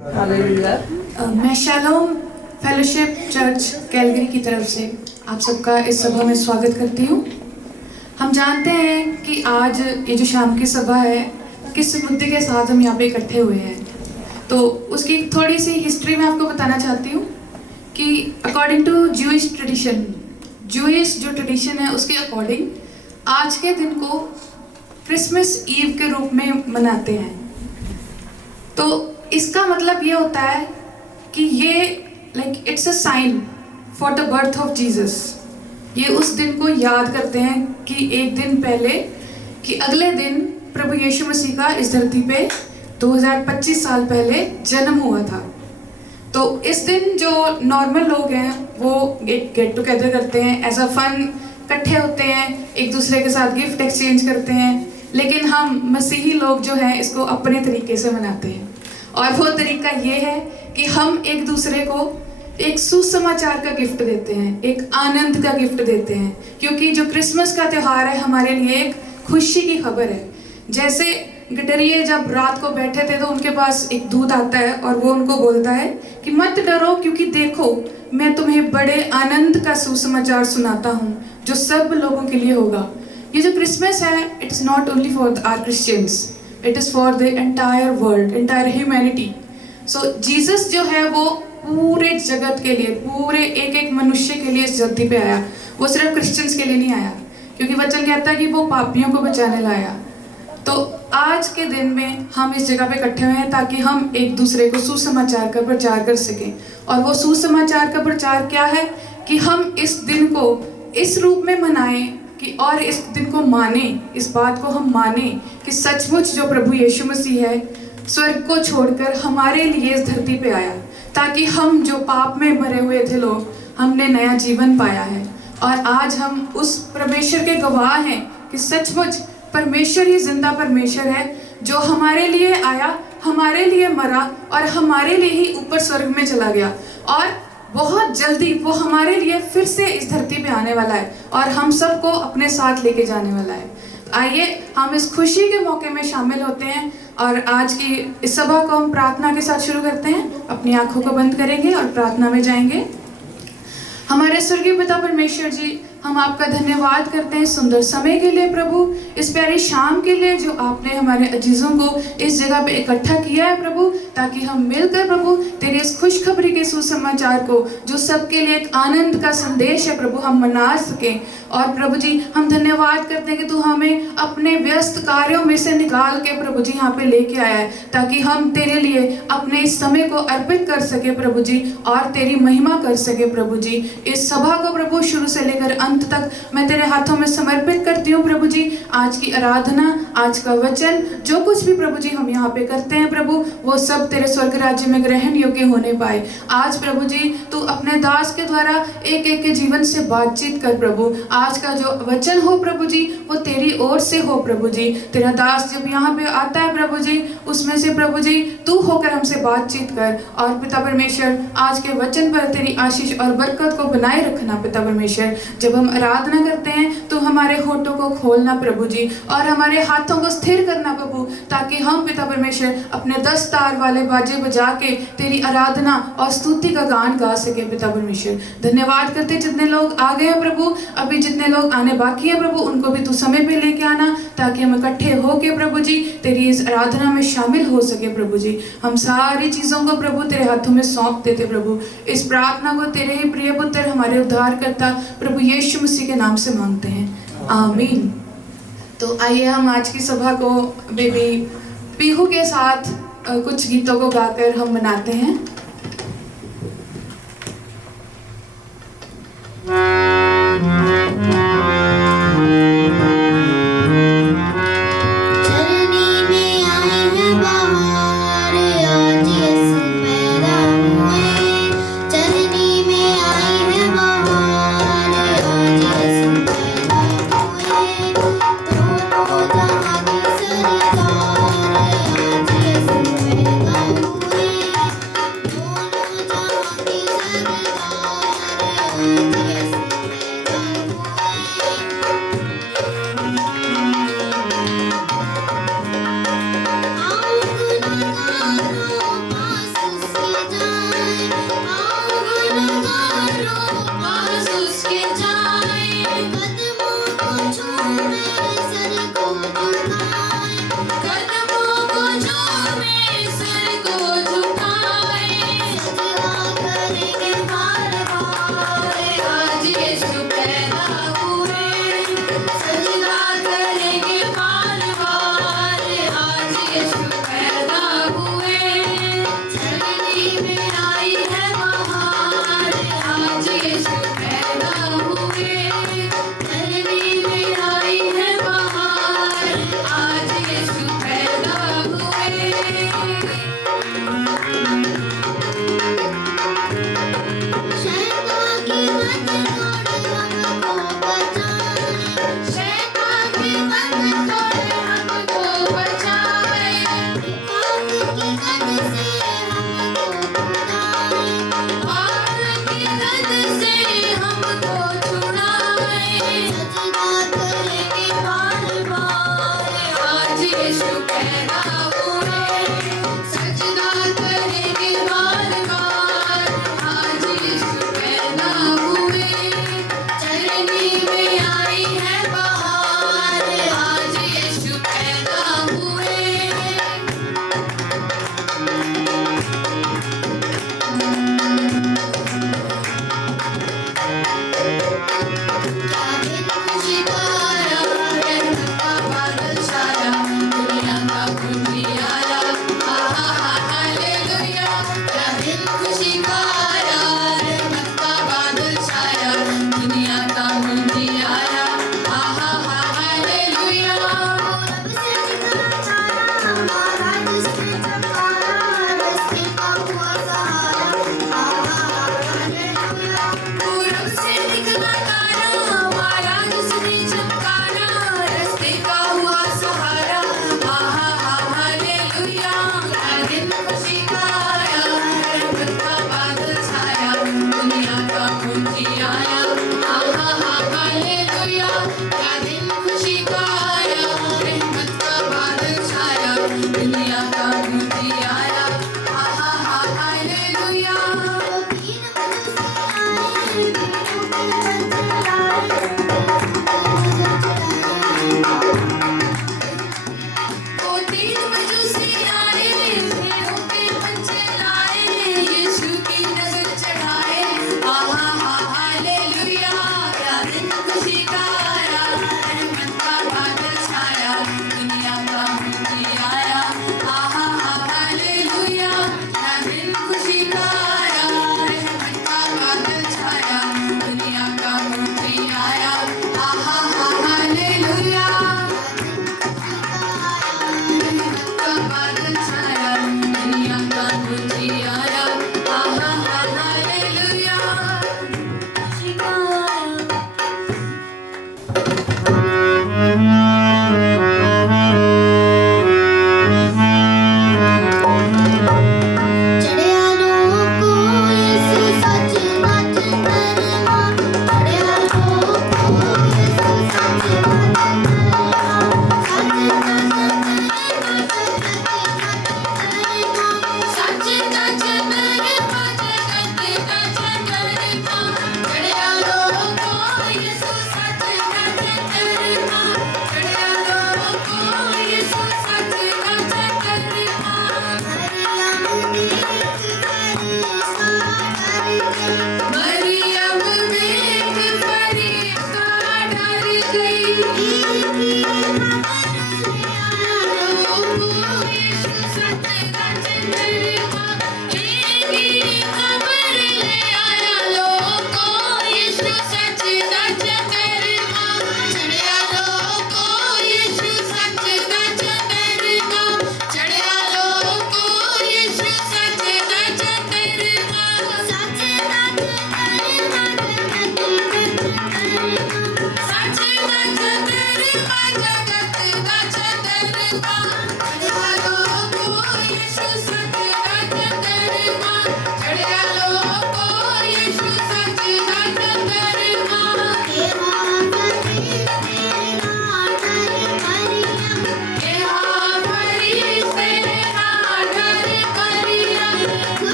मैं शैलोम fellowship church Calgary की तरफ से आप सबका इस सभा में स्वागत करती हूँ। हम जानते हैं कि आज ये जो शाम की सभा है किस मुद्दे के साथ हम यहाँ पे इकट्ठे हुए हैं, तो उसकी थोड़ी सी हिस्ट्री मैं आपको बताना चाहती हूँ कि according to Jewish tradition, Jewish जो ट्रेडिशन है उसके अकॉर्डिंग आज के दिन को क्रिसमस ईव के रूप में मनाते हैं। तो इसका मतलब ये होता है कि ये like it's a sign for the birth of Jesus. ये उस दिन को याद करते हैं कि एक दिन पहले, कि अगले दिन प्रभु यीशु मसीह का इस धरती पे 2025 साल पहले जन्म हुआ था। तो इस दिन जो नॉर्मल लोग हैं वो एक गेट टुगेदर करते हैं, एज अ फन इकट्ठे होते हैं, एक दूसरे के साथ गिफ्ट एक्सचेंज करते हैं। लेकिन हम मसीही लोग जो हैं इसको अपने तरीके से मनाते हैं, और वो तरीका ये है कि हम एक दूसरे को एक सुसमाचार का गिफ्ट देते हैं, एक आनंद का गिफ्ट देते हैं, क्योंकि जो क्रिसमस का त्यौहार है हमारे लिए एक खुशी की खबर है। जैसे गडरिये जब रात को बैठे थे तो उनके पास एक दूत आता है और वो उनको बोलता है कि मत डरो, क्योंकि देखो मैं तुम्हें बड़े आनंद का सुसमाचार सुनाता हूँ जो सब लोगों के लिए होगा। ये जो क्रिसमस है it's not only for our Christians, it is for the entire world, entire humanity. So Jesus जो है वो पूरे जगत के लिए, पूरे एक एक मनुष्य के लिए इस धरती पे आया। वो सिर्फ क्रिश्चियंस के लिए नहीं आया, क्योंकि वचन कहता है कि वो पापियों को बचाने लाया। तो आज के दिन में हम इस जगह पे इकट्ठे हुए हैं ताकि हम एक दूसरे को सुसमाचार का प्रचार कर सकें। और वो सुसमाचार का प्रचार क्या है कि हम इस दिन को इस रूप में मनाएं कि और इस दिन को माने, इस बात को हम माने कि सचमुच जो प्रभु यीशु मसीह है स्वर्ग को छोड़कर हमारे लिए इस धरती पे आया, ताकि हम जो पाप में मरे हुए थे लोग, हमने नया जीवन पाया है। और आज हम उस परमेश्वर के गवाह हैं कि सचमुच परमेश्वर ही जिंदा परमेश्वर है, जो हमारे लिए आया, हमारे लिए मरा और हमारे लिए ही ऊपर स्वर्ग में चला गया, और बहुत जल्दी वो हमारे लिए फिर से इस धरती पे आने वाला है और हम सबको अपने साथ लेके जाने वाला है। आइए हम इस खुशी के मौके में शामिल होते हैं और आज की इस सभा को हम प्रार्थना के साथ शुरू करते हैं। अपनी आंखों को बंद करेंगे और प्रार्थना में जाएंगे। हमारे स्वर्गीय पिता परमेश्वर जी, हम आपका धन्यवाद करते हैं सुंदर समय के लिए प्रभु, इस प्यारी शाम के लिए जो आपने हमारे अजीजों को इस जगह पे इकट्ठा किया है प्रभु, ताकि हम मिलकर प्रभु तेरी इस खुशखबरी के सुसमाचार को, जो सबके लिए एक आनंद का संदेश है प्रभु, हम मना सकें। और प्रभु जी हम धन्यवाद करते हैं कि तू हमें अपने व्यस्त कार्यों में से निकाल के प्रभु जी यहाँ पे लेके आया है, ताकि हम तेरे लिए अपने इस समय को अर्पित कर सके प्रभु जी और तेरी महिमा कर सके प्रभु जी। इस सभा को प्रभु शुरू से लेकर अंत तक मैं तेरे हाथों में समर्पित करती हूँ प्रभु जी। आज की आराधना, आज का वचन, जो कुछ भी प्रभु जी हम यहाँ पे करते हैं प्रभु, वो सब तेरे स्वर्ग राज्य में ग्रहण योग्य होने पाए। आज प्रभु जी तू अपने दास के द्वारा एक एक के जीवन से बातचीत कर प्रभु। आज का जो वचन हो प्रभु जी वो तेरी ओर से हो प्रभु जी। तेरा दास जब यहाँ पे आता है प्रभु जी, उसमें से प्रभु जी तू होकर हमसे बातचीत कर। और पिता परमेश्वर आज के वचन पर तेरी आशीष और बरकत को बनाए रखना पिता परमेश्वर। जब हम आराधना करते हैं तो हमारे होठों को खोलना प्रभु जी और हमारे हाथों को स्थिर करना प्रभु, ताकि हम पिता परमेश्वर अपने 10 तार वाले बाजे बजा के तेरी आराधना और स्तुति का गान गा सके पिता परमेश्वर। धन्यवाद करते जितने लोग आ गए हैं प्रभु, अभी जितने लोग आने बाकी है प्रभु उनको भी तू समय पे लेके आना, ताकि हम इकट्ठे होके प्रभु जी तेरी इस आराधना में शामिल हो सके प्रभु जी। हम सारी चीजों को प्रभु तेरे हाथों में सौंप देते प्रभु। इस प्रार्थना को तेरे ही प्रिय पुत्र हमारे उद्धारकर्ता प्रभु यीशु मसीह के नाम से मांगते हैं, आमीन। तो आइए हम आज की सभा को बेबी पीहू के साथ कुछ गीतों को गाकर हम मनाते हैं।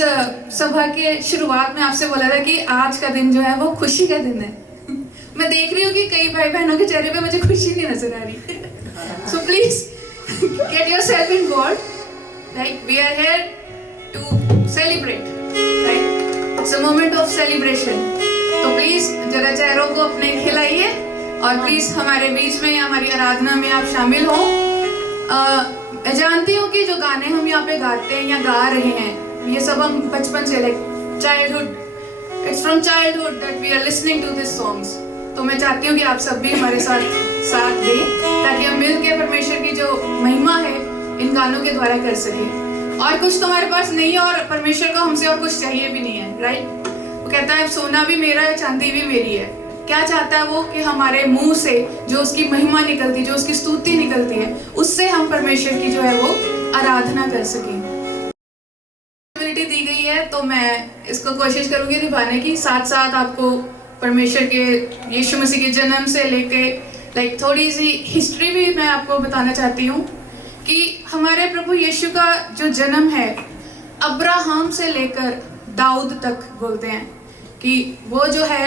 सभा के शुरुआत में आपसे बोला था कि आज का दिन जो है वो खुशी का दिन है। मैं देख रही हूँ कि कई भाई बहनों के चेहरे पे मुझे खुशी नहीं नजर आ रही। So please get yourself in God, like we are here to celebrate, right? It's a moment of celebration. तो प्लीज जरा चेहरों को अपने खिलाइए और प्लीज हमारे बीच में, हमारी आराधना में आप शामिल हो। मैं जानती हूँ कि जो गाने हम यहाँ पे गाते हैं या गा रहे हैं, ये सब हम बचपन से, like childhood, it's from childhood that we are listening to this songs. तो मैं चाहती हूँ कि आप सब भी हमारे साथ साथ दें, ताकि हम मिल के परमेश्वर की जो महिमा है इन गानों के द्वारा कर सकें। और कुछ तो हमारे पास नहीं है और परमेश्वर को हमसे और कुछ चाहिए भी नहीं है, राइट? वो कहता है सोना भी मेरा है, चांदी भी मेरी है। क्या चाहता है वो? कि हमारे मुंह से जो उसकी महिमा निकलती, जो उसकी स्तुति निकलती है, उससे हम परमेश्वर की जो है वो आराधना कर सकें। दी गई है तो मैं इसको कोशिश करूंगी निभाने की। साथ साथ आपको परमेश्वर के, यीशु मसीह के जन्म से लेके लाइक थोड़ी सी हिस्ट्री भी मैं आपको बताना चाहती हूँ कि हमारे प्रभु यीशु का जो जन्म है, अब्राहम से लेकर दाऊद तक बोलते हैं कि वो जो है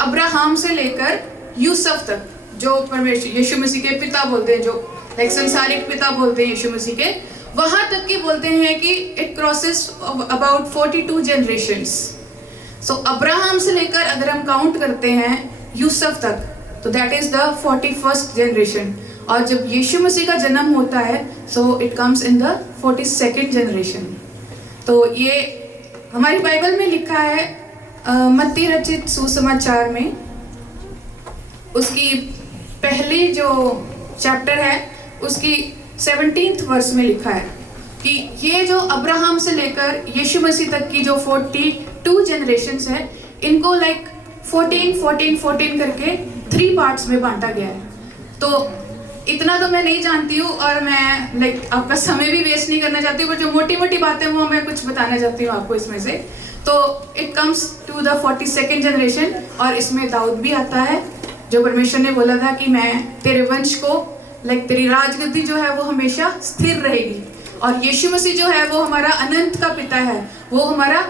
अब्राहम से लेकर यूसुफ तक, जो परमेश्वर यीशु मसीह के पिता बोलते हैं, जो लाइक संसारिक पिता बोलते हैं यीशु मसीह के, वहां तक की बोलते हैं कि it crosses about 42 generations. So Abraham से लेकर अगर हम काउंट करते हैं यूसुफ तक, तो that is the 41st generation. और जब यीशु मसीह का जन्म होता है, so it comes in the 42nd generation. तो ये हमारी बाइबल में लिखा है मत्ती रचित सुसमाचार में, उसकी पहली जो चैप्टर है उसकी 17th वर्स में लिखा है कि ये जो अब्राहम से लेकर यीशु मसीह तक की जो 42 जनरेशंस है, इनको लाइक 14 करके 3 पार्ट्स में बांटा गया है। तो इतना तो मैं नहीं जानती हूँ और मैं लाइक आपका समय भी वेस्ट नहीं करना चाहती हूँ, पर जो मोटी मोटी बातें वो मैं कुछ बताना चाहती हूँ आपको इसमें से। तो it comes to the 42nd generation और इसमें दाऊद भी आता है, जो परमेश्वर ने बोला था कि मैं तेरे वंश को, लाइक तेरी राजगद्दी जो है वो हमेशा स्थिर रहेगी। और यीशु मसीह जो है वो हमारा अनंत का पिता है, वो हमारा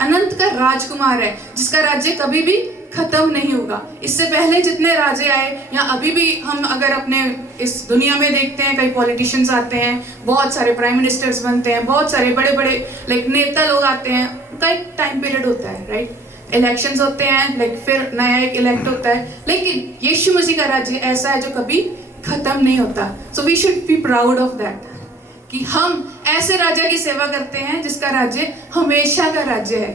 अनंत का राजकुमार है, जिसका राज्य कभी भी खत्म नहीं होगा। इससे पहले जितने राजे आए, या अभी भी हम अगर अपने इस दुनिया में देखते हैं, कई पॉलिटिशियंस आते हैं, बहुत सारे प्राइम मिनिस्टर्स बनते हैं, बहुत सारे बड़े बड़े लाइक नेता लोग आते हैं, उनका एक टाइम पीरियड होता है, राइट? इलेक्शंस होते हैं, लाइक फिर नया एक इलेक्ट होता है। लेकिन यीशु मसीह का राज्य ऐसा है जो कभी खत्म नहीं होता। So we should be proud of that कि हम ऐसे राजा की सेवा करते हैं जिसका राज्य हमेशा का राज्य है,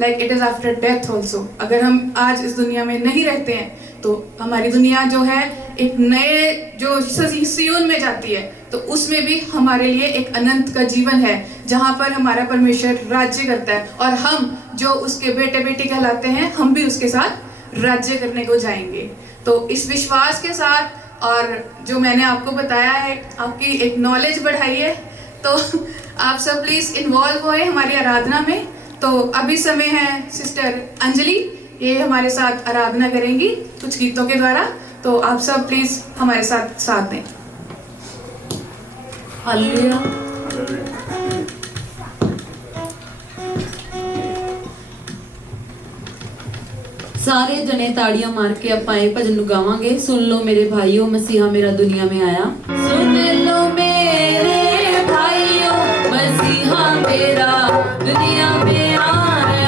like it is after death also. अगर हम आज इस दुनिया में नहीं रहते हैं तो हमारी दुनिया जो है एक नए जो सियोन में जाती है, तो उसमें भी हमारे लिए एक अनंत का जीवन है जहाँ पर हमारा परमेश्वर राज्य करता है, और हम जो उसके बेटे बेटी कहलाते हैं, हम भी उसके साथ राज्य करने को जाएंगे। तो इस विश्वास के साथ, और जो मैंने आपको बताया है, आपकी एक नॉलेज बढ़ाई है, तो आप सब प्लीज इन्वॉल्व होए हमारी आराधना में। तो अभी समय है सिस्टर अंजलि, ये हमारे साथ आराधना करेंगी कुछ गीतों के द्वारा, तो आप सब प्लीज हमारे साथ साथ दें। हालेलुया। सारे जने ताड़ियां मार के ਆਪਾਂ ਇਹ ਭਜਨ ਨੂੰ ਗਾਵਾਂਗੇ। सुन लो मेरे भाइयों, मसीहा मेरा दुनिया में आया। सुन लो मेरे भाइयों, मसीहा मेरा दुनिया में आया।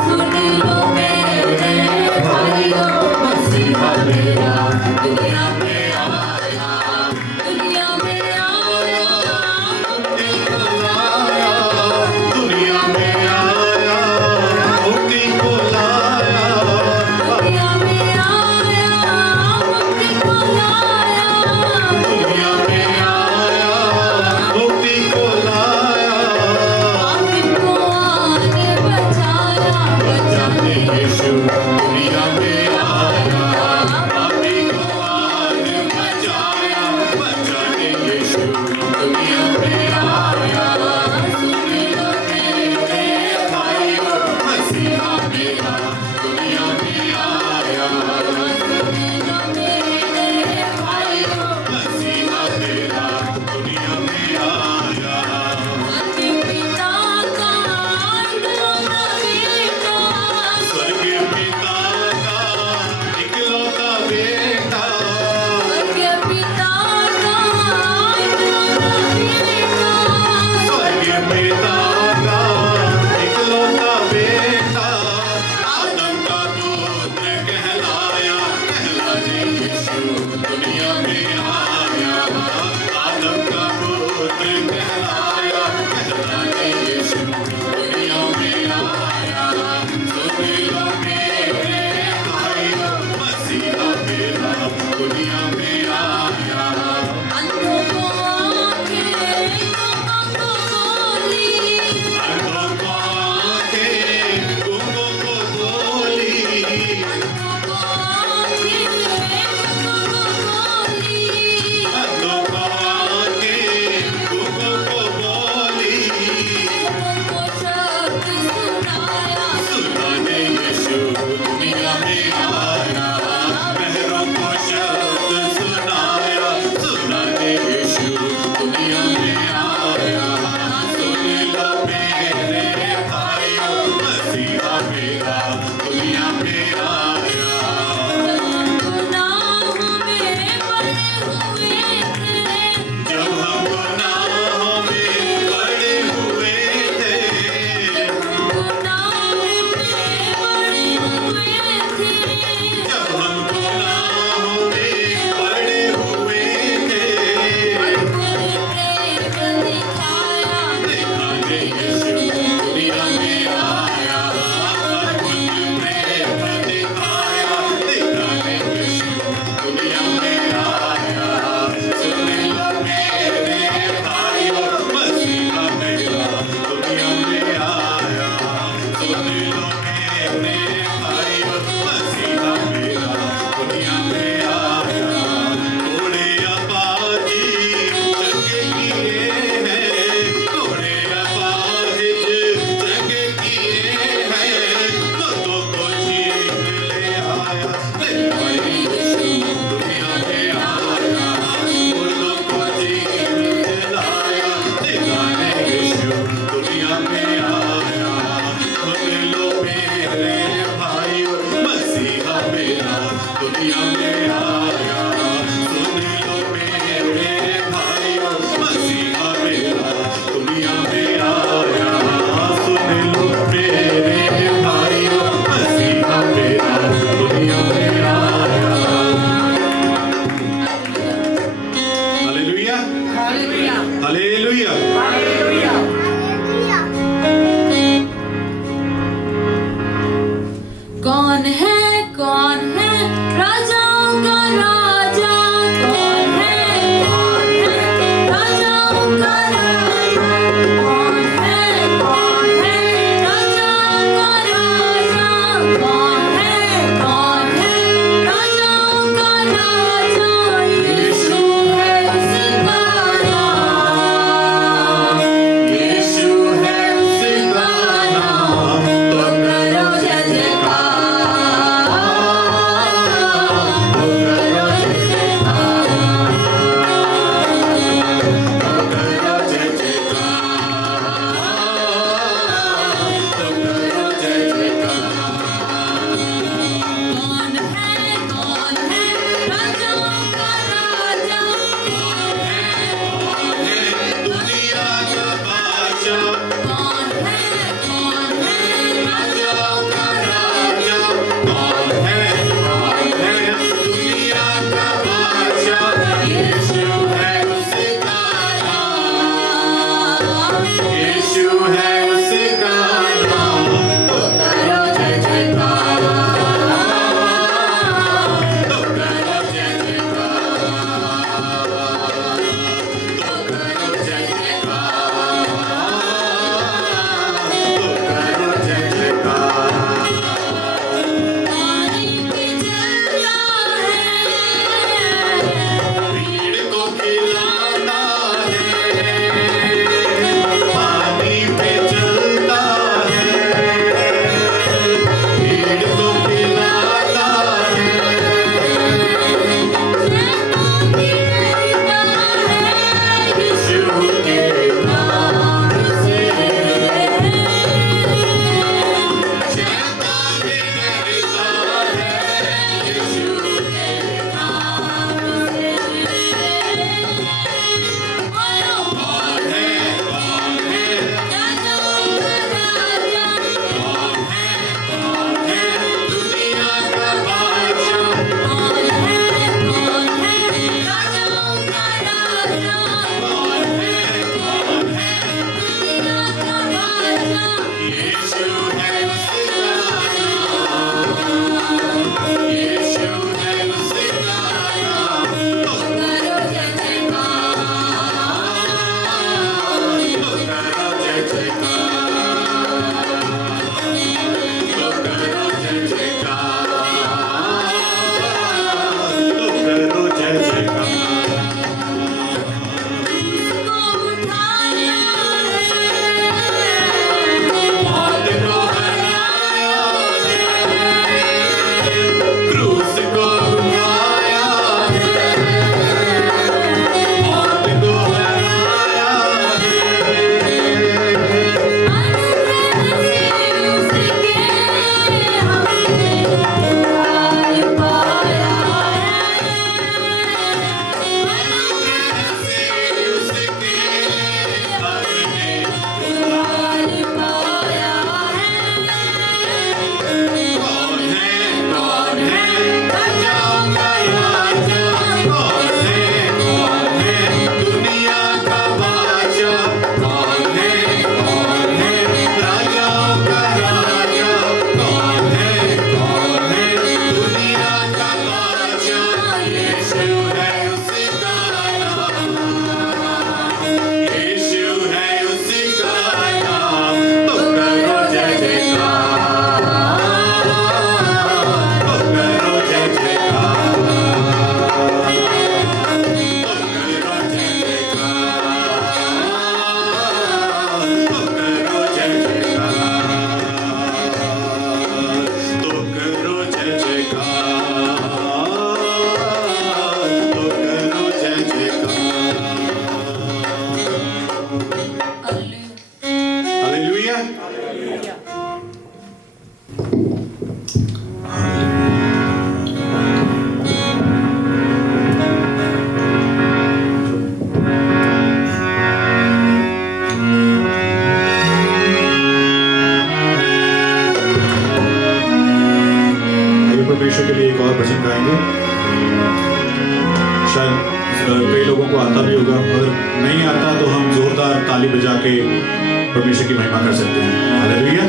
सुन लो मेरे भाइयों, मसीहा मेरा दुनिया में आया। दुनिया में आया, दुनिया में आया, मुक्ति को लाया। दुनिया में आया, मुक्ति को लाया। दुनिया दुनिया में आया। सुन लो मेरे भाइयों, मसीहा मेरा दुनिया में आया। सुन लो मेरे भाइयों, मसीहा मेरा दुनिया में आया। Hallelujah, hallelujah. कौन है राजाओं का राजा? कौन है राजाओं का राजा? कौन है राजाओं का राजा? कौन है राजाओं का राजा? यीशु है उसका नाम, यीशु है उसका नाम, तो करो जय जयकार। परमेश्वर के लिए एक और भजन गाएंगे। शायद कई लोगों को आता भी होगा, अगर नहीं आता तो हम जोरदार ताली बजा के परमेश्वर की महिमा कर सकते हैं। हालेलुया।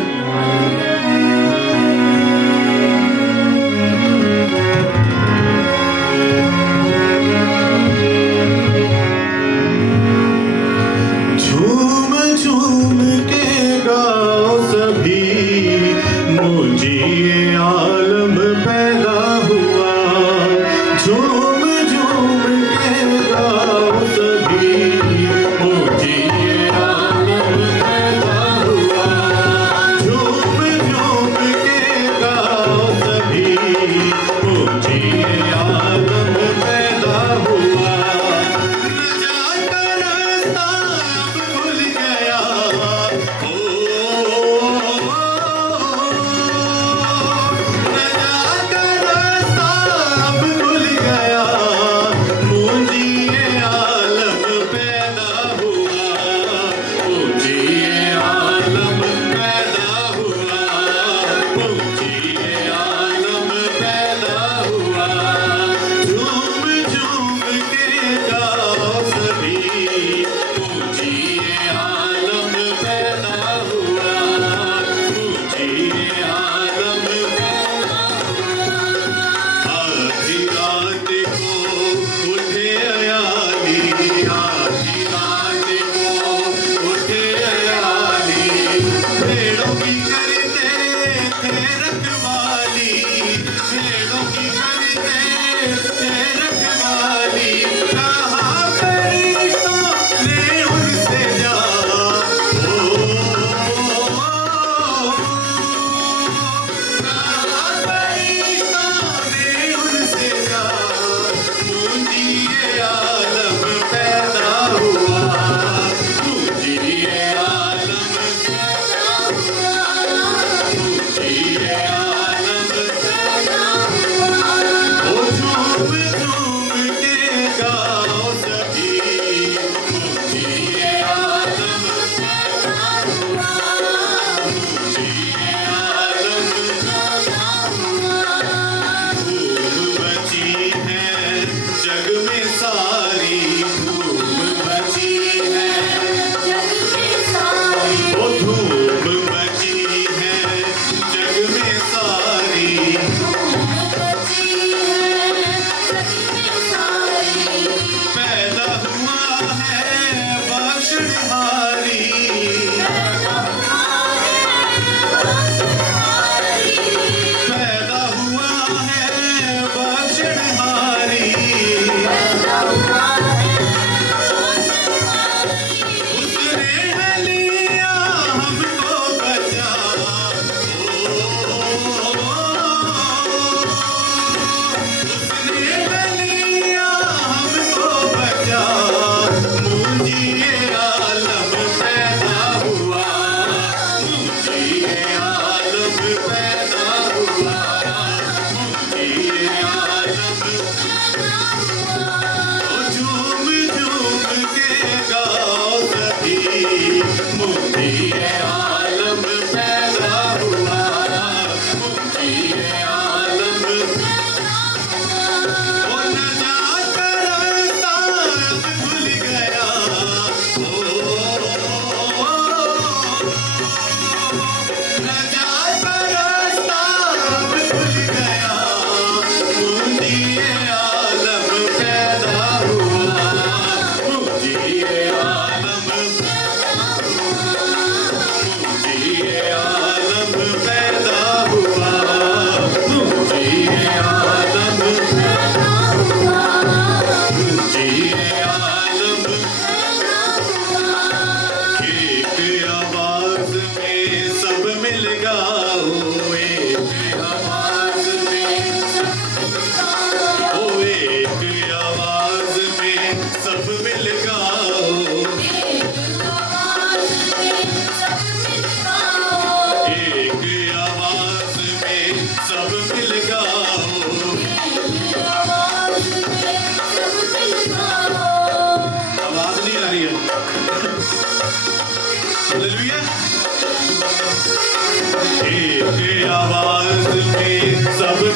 झूम झूम के गाओ सभी, मुझे ये आलम पैदा हुआ। झूम झूम के गाओ सभी, मुझे ये आलम पैदा हुआ। झूम झूम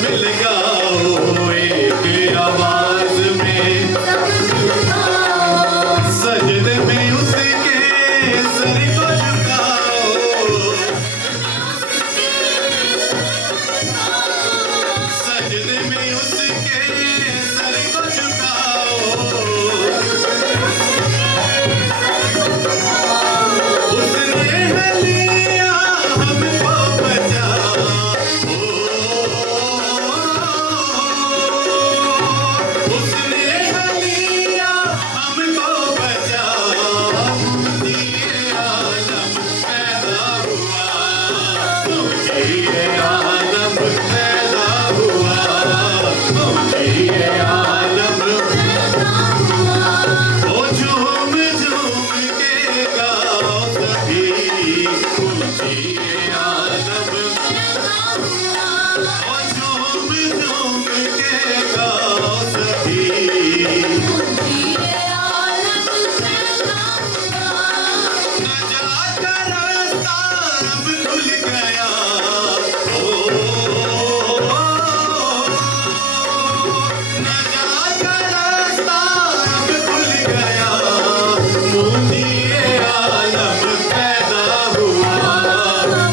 मिल गाओ एक आवाज में, सजदे में उसके सर को झुकाओ, सजदे में उसके सर को झुकाओ, उसने है लिया हमको बचा, उसने है लिया हमको बचा, ये आलम पैदा हुआ, ये आलम पैदा हुआ, ये आलम ओ झूम झूम के गाओ सभी, ये आलम ओ झूम झूम के गाओ सभी, नजात का रास्ता अब खुल गया, नजात का रास्ता अब खुल गया, मुझे आलम पैदा हुआ,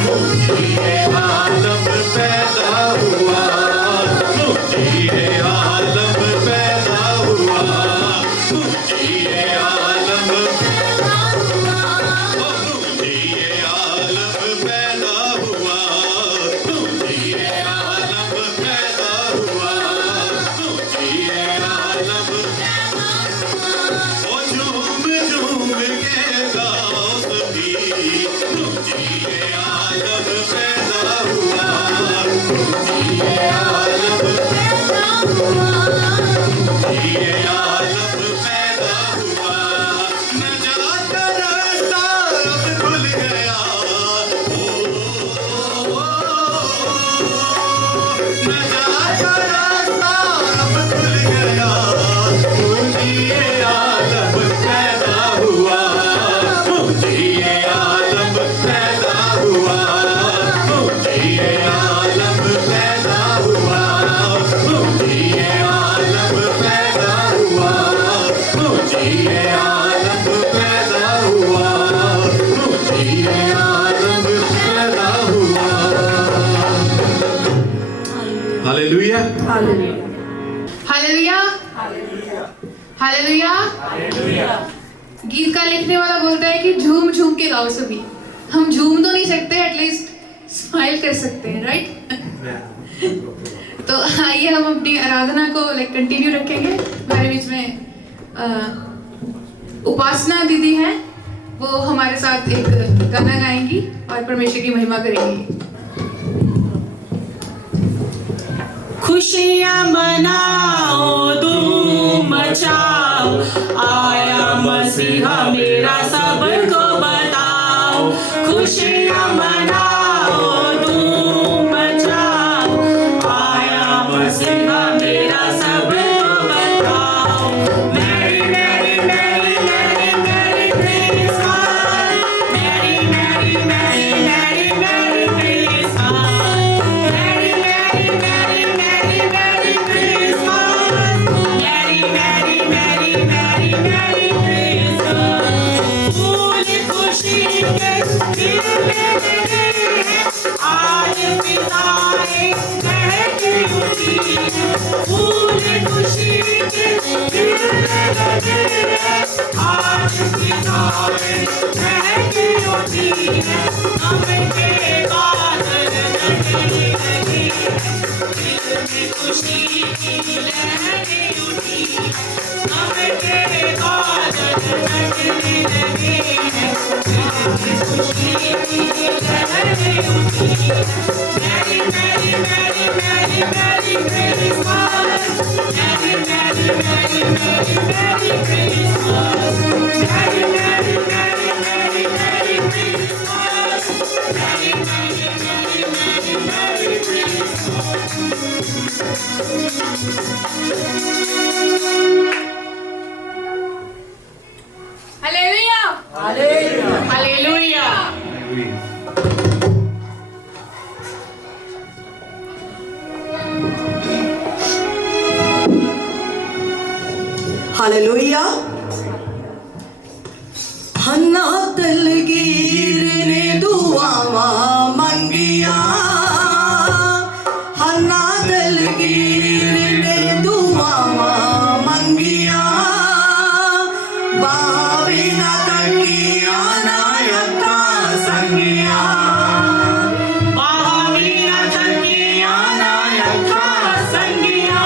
मुझे आलम पैदा हुआ, मुझे आलम पैदा हुआ, मुझे आलम मुझे आलम पैदा हुआ, मुझे आलम पैदा हुआ, मुझे आलम ओ झूम झूम के गाओ सभी, मुझे आलम पैदा हुआ, मुझे आलम ये आलम पैदा हुआ, नजात का रास्ता अब खुल गया, नजात का रास्ता अब खुल गया, मुझे आलम पैदा हुआ, मुझे आलम पैदा हुआ, मुझे आलम पैदा हुआ, मुझे आलम पैदा हुआ, मुझे आलम पैदा हुआ, मुझे आलम पैदा हुआ। Hallelujah, hallelujah, hallelujah. गीत का लिखने वाला बोलता है कि झूम झूम के गाओ सभी। हम झूम तो नहीं सकते, एटलीस्ट स्माइल कर सकते हैं, राइट? तो आइए हम अपनी आराधना को कंटिन्यू रखेंगे। हमारे बीच में उपासना दीदी हैं, वो हमारे साथ एक गाना गाएंगी और परमेश्वर की महिमा करेंगी। खुशियाँ मनाओ, धूम मचाओ, आया मसीहा मेरा सबको बताओ। खुशियाँ मनाओ, धूम मचाओ, आया मसीहा मेरा सबको बताओ। Merry merry merry merry merry Christmas, merry merry merry merry merry Christmas, merry merry merry merry merry Christmas, merry merry merry merry merry Christmas. फूल खुशी के खिलने लगे हैं, आज पिताए महकी उठी है। फूल खुशी के खिलने लगे हैं, आज पिताए महकी उठी है। हमके बादल लटने लगे हैं, दिल में खुशी की लहरें उठी है। हमके बादल लटने लगे हैं, दिल में खुशी की लहरें उठी है। Merry merry merry merry merry Christmas, merry merry merry merry merry Christmas, merry merry merry merry merry Christmas, merry merry merry merry merry Christmas. Hallelujah, hallelujah. Hallelujah. Hannah दलगीर ने दुआवा मंगिया, हन्ना दलगीर ने दुआवा मंगिया, बावी ना तकिया ना यक्का संगिया, बावी ना तकिया ना यक्का संगिया,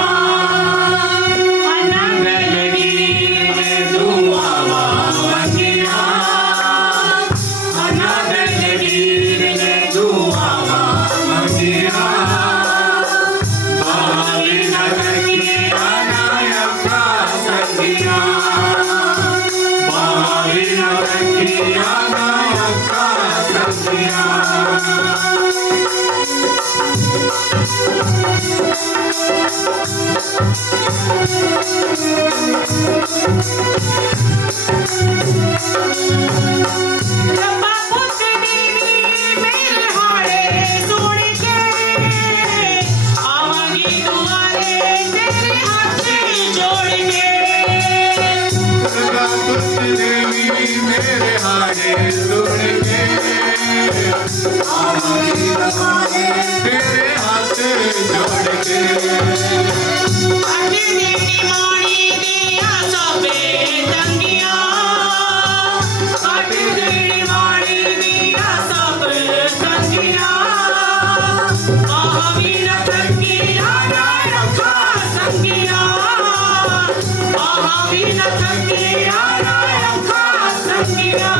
हन्ना दलगीर ने दुआवा मंगिया, हन्ना दलगीर ने दुआवा मंगिया, बावी ना तकिया ना यक्का संगिया, बावी ना तकिया ना यक्का संगिया। रब्बा पुत दीनी मेरे हाड़े सुन के, आवांगी दुआरे तेरे हाथ जोड़ के, रब्बा पुत दीनी मेरे हाड़े सुन के, आवांगी दुआरे तेरे हाथ जोड़ के, अजनी माणी दिया सबे तंगिया, अजनी माणी दिया सब तंगिया, बावी न तकिया ना यक्का संगिया, बावी न तकिया ना यक्का संगिया,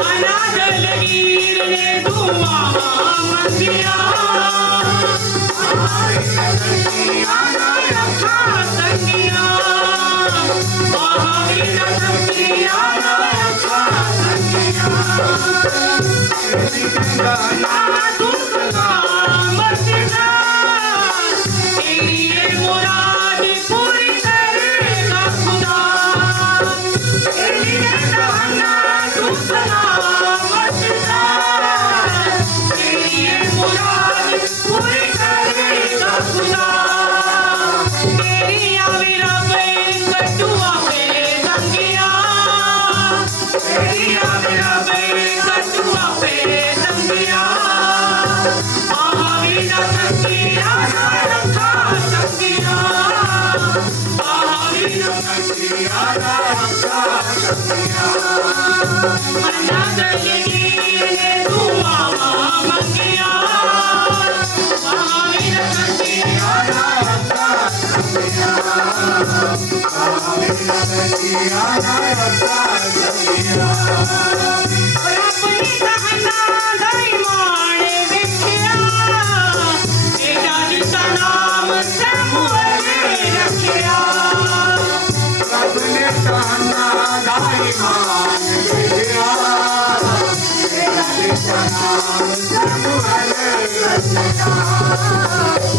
हन्ना दलगीर ने दुआवा मंगिया, बावी न तकिया ना यक्का संगिया, बावी न तकिया ना यक्का संगिया, ना दुसरा मर्ज़िदा, तेरी ये मुराद पूरी करेगा खुदा, तेरी ये तमन्ना दुसरा मर्ज़िदा, तेरी ये मुराद पूरी करेगा खुदा, तेरी आविरा पे कटुआ पे तंगिया, तेरी आविरा पे कटुआ पे तंगिया, बावी न तकिया ना यक्का संगिया, बावी न तकिया ना यक्का संगिया, हन्ना दलगीर ने दुआवा मंगिया, बावी न तकिया ना यक्का संगिया, बावी न तकिया ना यक्का संगिया, अपनी तमन्ना धरी माणे देखिया, बेटा जिसका नाम शमूएल रखिया, अपने तमन्ना धरी माणे देखिया, बेटा जिसका नाम शमूएल रखिया,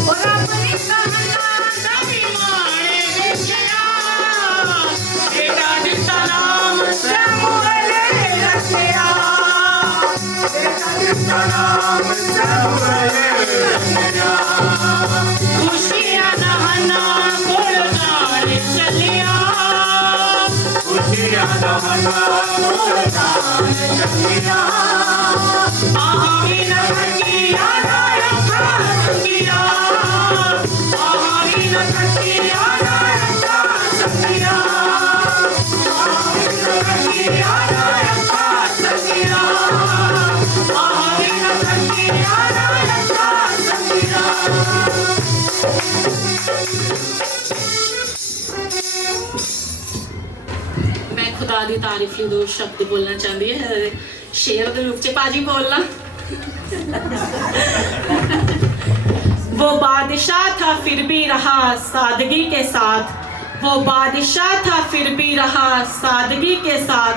और अपनी तमन्ना धरी माणे देखिया, बेटा जिसका नाम शमूएल रखिया, बेटा जिसका नाम शमूएल रखिया, खुशियां दा हन्ना कोल नाल चलिया, खुशियां दा हन्ना कोल नाल चलिया, बावी न तकिया ना यक्का संगिया, बावी न तकिया ना यक्का संगिया, बावी न तकिया ना यक्का संगिया, बावी न तकिया ना यक्का संगिया। मैं खुदा दी तारीफ ਲਈ दो शब्द बोलना चाहती है शेर के रूप च पाजी बोलना। वो बादशाह था फिर भी रहा सादगी के साथ, वो बादशाह था फिर भी रहा सादगी के साथ,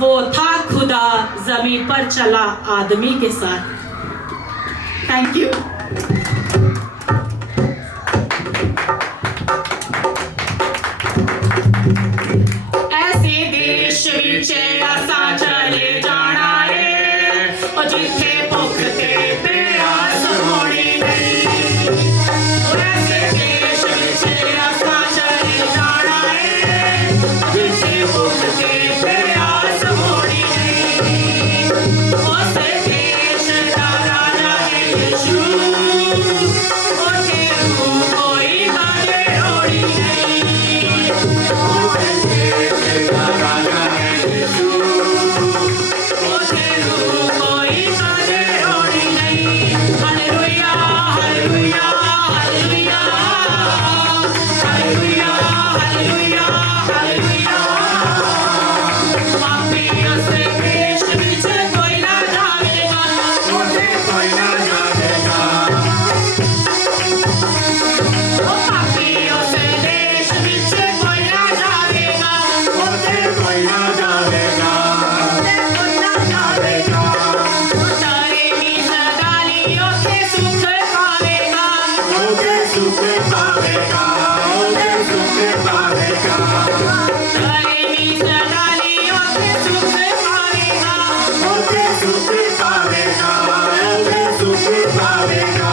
वो था खुदा जमीन पर चला आदमी के साथ। Thank you. ऐसे देश विच असां चले जाना है, और जिथे भुख ते प्यास होनी नहीं, ऐसे देश विच असां चले जाना है, सुख पावेगा, ओते सुख पावेगा। धरनी सदाली ओते सुख पावेगा, ओते सुख पावेगा, ओते सुख पावेगा।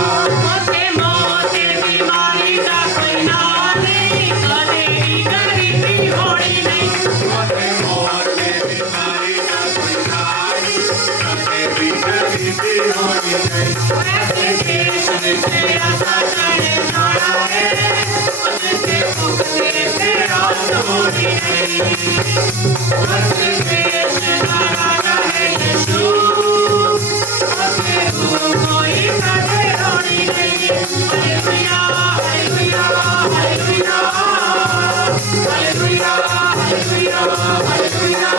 ओते मौत बीमारी दा कोई नाम नहीं, कदे भी गरीबी होनी नहीं। ओते मौत बीमारी दा कोई नाम नहीं, कदे भी गरीबी होनी नहीं। ऐसे देश विच ऐसा चढ़े जाना है, उसके भुगते से रात होनी नहीं। उस देश का राजा है यीशु, उसके हुक्म कोई कदे होनी नहीं। Hallelujah hallelujah hallelujah hallelujah hallelujah hallelujah.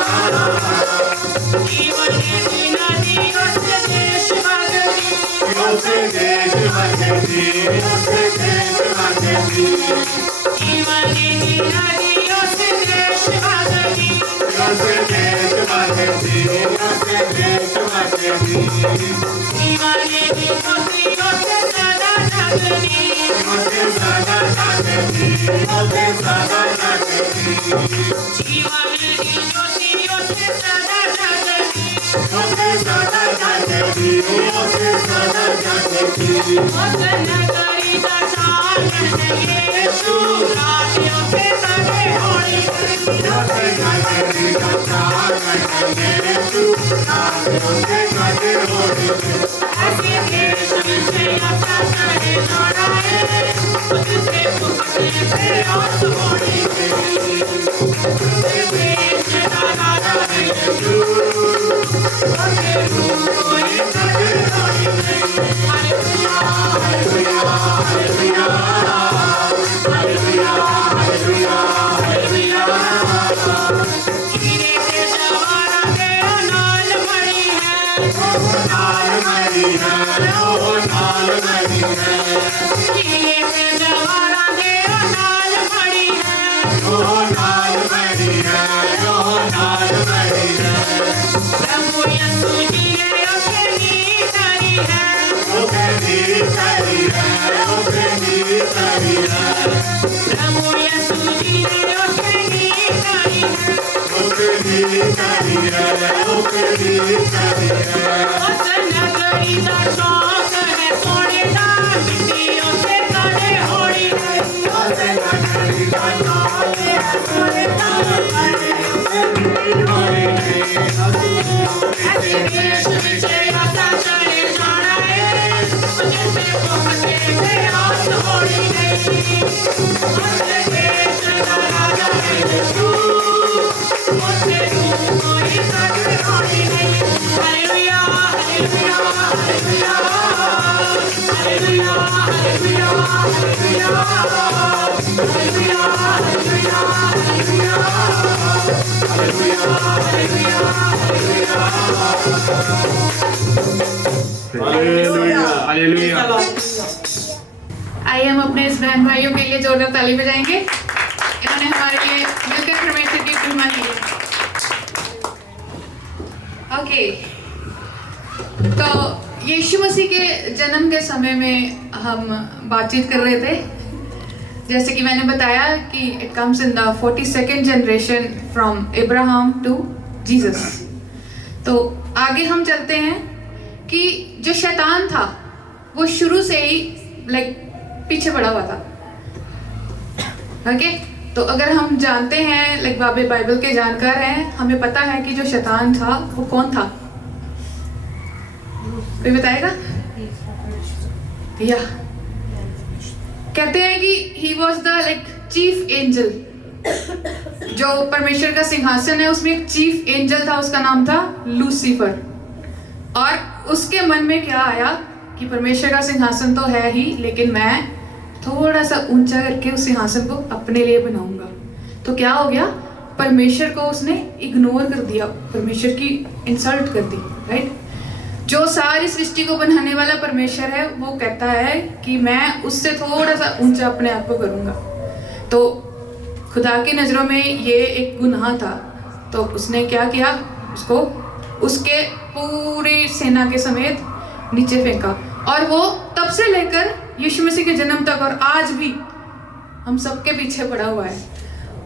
जीवन की नदी उस देश भगती, ओते देश भगती, ओते देश भगती। जीवन की नदी उस देश भगती, ओते देश भगती, ओते देश भगती। जीवन की ज्योति उस सदा जगती, ओते सदा जगती, ओते सदा जगती। जीवन की ज्योति उस सदा जगती। ओते सदा जगती, ओते सदा जगती। उस नगरी का चालन यीशु, रातियों के सगे होनी नहीं। ओते नगरी का चालन यीशु, रातियों के सगे होनी नहीं। ऐसे देश विच ऐसा चढ़े जाना है, उसके भुगते से रात होनी नहीं। उस देश का राजा है यीशु, उसके हुक्म कोई कदे होनी नहीं। Hallelujah hallelujah hallelujah hallelujah hallelujah hallelujah. हीरे के जवाना के नाल मड़ी है, नाल मरी है, ओ नाल मरी है। हीरे के जवाना के नाल मड़ी है। ओ नाल मरी है, ओ नाल मरी है। प्रभु यीशु जी ने उसके नींव करी है, ओ तेरी करी है, ओ तेरी करी है। प्रभु यीशु जी ने उसके नींव करी है। ओ तेरी करी है, ओ तेरी करी है। उस नगरी दा शौक है सोने दा, मिट्टियों से कदे होनी नहीं। ओते नगरी का नाम है सोने दा, मिट्टियों से मिट्टी होनी नहीं। ऐसे देश विच ऐसा चढ़े जाना है, उसके भुगते से रात होनी नहीं। उस देश का राजा है यीशु, उसके हुक्म कोई कदे होनी नहीं। Hallelujah hallelujah hallelujah hallelujah hallelujah hallelujah hallelujah hallelujah hallelujah hallelujah. आइए हम अपने इस बहन भाइयों के लिए जोरदार ताली बजाएंगे। इन्होंने हमारे लिए मिलकर परमेश्वर की महिमा की है। ओके, तो यीशु मसीह के जन्म के समय में हम बातचीत कर रहे थे। जैसे कि मैंने बताया कि it comes in the 42nd generation from Abraham to Jesus. तो आगे हम चलते हैं कि जो शैतान था वो शुरू से ही पीछे पड़ा हुआ था। ओके, तो अगर हम जानते हैं बाबे बाइबल के जानकार हैं, हमें पता है कि जो शैतान था वो कौन था। कोई बताएगा? या कहते हैं कि he was the chief angel. जो परमेश्वर का सिंहासन है उसमें एक चीफ एंजल था, उसका नाम था लूसीफर। और उसके मन में क्या आया कि परमेश्वर का सिंहासन तो है ही, लेकिन मैं थोड़ा सा ऊंचा करके उस सिंहासन को अपने लिए बनाऊंगा। तो क्या हो गया, परमेश्वर को उसने इग्नोर कर दिया, परमेश्वर की इंसल्ट कर दी। राइट, जो सारी सृष्टि को बनाने वाला परमेश्वर है वो कहता है कि मैं उससे थोड़ा सा ऊंचा अपने आप को करूंगा। तो खुदा की नज़रों में ये एक गुनाह था। तो उसने क्या किया, उसको उसके पूरी सेना के समेत नीचे फेंका। और वो तब से लेकर यीशु मसीह के जन्म तक और आज भी हम सबके पीछे पड़ा हुआ है।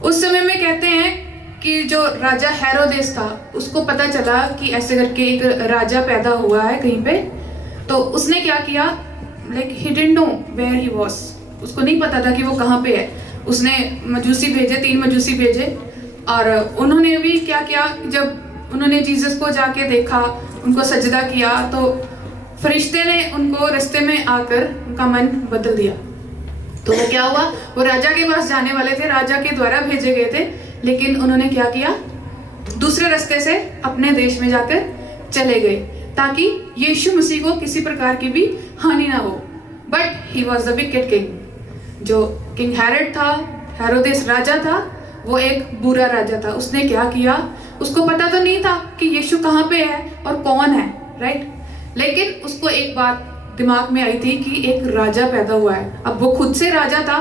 उस समय में कहते हैं कि जो राजा हेरोदेस था उसको पता चला कि ऐसे करके एक राजा पैदा हुआ है कहीं पे, तो उसने क्या किया, like he didn't know where he was, उसको नहीं पता था कि वो कहाँ पे है। उसने मजूसी भेजे, 3 मजूसी भेजे, और उन्होंने भी क्या किया, जब उन्होंने जीसस को जाके देखा, उनको सजदा किया, तो फरिश्ते ने उनको रास्ते में आकर उनका मन बदल दिया। तो वो क्या हुआ, वो राजा के पास जाने वाले थे, राजा के द्वारा भेजे गए थे, लेकिन उन्होंने क्या किया, दूसरे रास्ते से अपने देश में जाकर चले गए ताकि यीशु मसीह को किसी प्रकार की भी हानि ना हो। But he was the wicked king. जो किंग हेरोड था, हेरोदेस राजा था, वो एक बुरा राजा था। उसने क्या किया, उसको पता तो नहीं था कि यीशु कहाँ पे है और कौन है, राइट। लेकिन उसको एक बात दिमाग में आई थी कि एक राजा पैदा हुआ है। अब वो खुद से राजा था,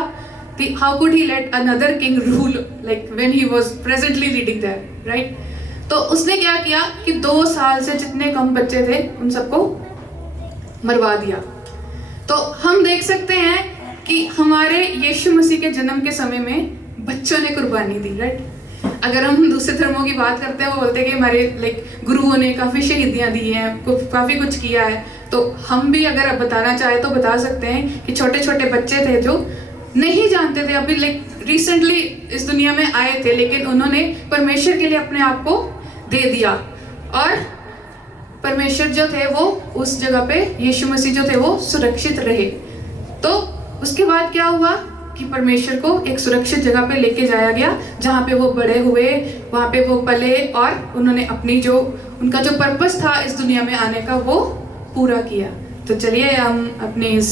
how could he let another king rule like when he was presently leading there, right. तो उसने क्या किया कि 2 साल से जितने कम बच्चे थे उन सबको मरवा दिया। तो हम देख सकते हैं कि हमारे यीशु मसीह के जन्म के समय में बच्चों ने कुर्बानी दी, राइट। अगर हम दूसरे धर्मों की बात करते हैं, वो बोलते हैं कि हमारे लाइक गुरुओं ने काफ़ी शहीदियाँ दी हैं, काफ़ी कुछ किया है। तो हम भी अगर बताना चाहें तो बता सकते हैं कि छोटे छोटे बच्चे थे जो नहीं जानते थे, अभी लाइक रिसेंटली इस दुनिया में आए थे, लेकिन उन्होंने परमेश्वर के लिए अपने आप को दे दिया, और परमेश्वर जो थे वो उस जगह पे, यीशु मसीह जो थे वो सुरक्षित रहे। तो उसके बाद क्या हुआ कि परमेश्वर को एक सुरक्षित जगह पे लेके जाया गया, जहाँ पे वो बड़े हुए, वहाँ पे वो पले, और उन्होंने अपनी जो उनका जो पर्पस था इस दुनिया में आने का वो पूरा किया। तो चलिए हम अपने इस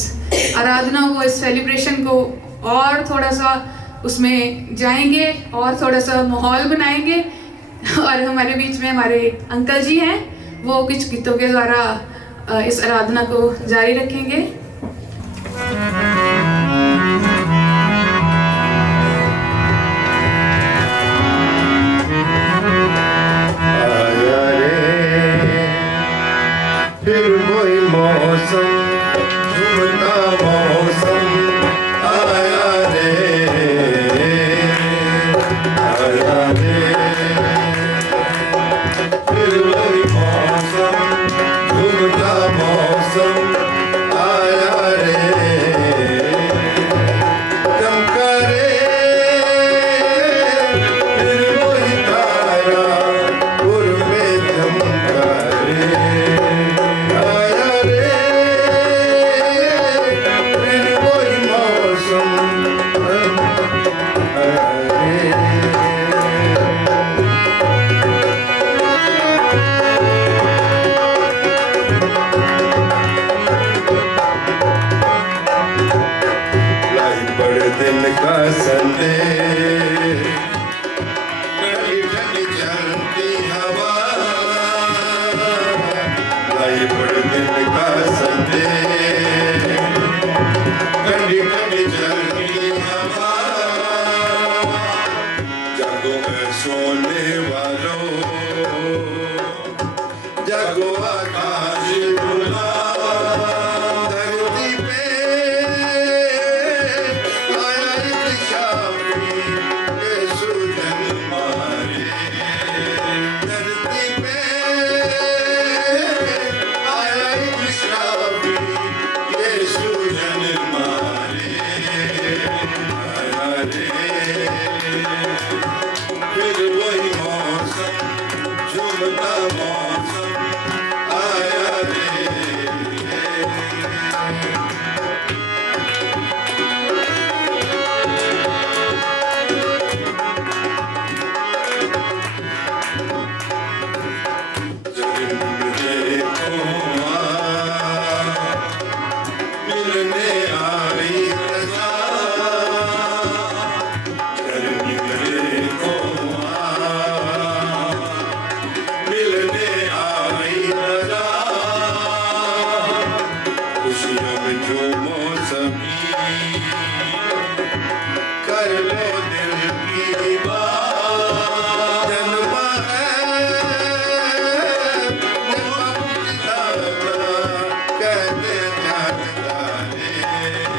आराधना को, इस सेलिब्रेशन को और थोड़ा सा उसमें जाएंगे और थोड़ा सा माहौल बनाएंगे। और हमारे बीच में हमारे अंकल जी हैं, वो कुछ गीतों के द्वारा इस आराधना को जारी रखेंगे। फिर वही मौसम, झूमता मौसम आया रे, आया रे। फिर वही मौसम, झूमता मौसम आया रे, चमका रे। फिर वही तारा गुर में चमका रे, आया रे। फिर वही मौसम आया रे। लाई बड़े दिन का संदेश, ठंडी ठंडी चलती हवा, लाई बड़े दिन का संदेश, ठंडी ठंडी चलती हवा। जागो है सोने वालों, जागो आकाश खुला, धरती पे आया एक शाफी, यीशु जन्मा रे। धरती पे आया एक शाफी, यीशु जन्मा रे, आया रे। फिर वही मौसम, झूमता मौसम आया रे। जन्म देखो मिलने आई प्रजा, जन्म देखो मिलने आई प्रजा। खुशियों में झूमो सभी, कर लो दिल की बात। जन्मा है जन्मा पुत्र, कहते जानता रे।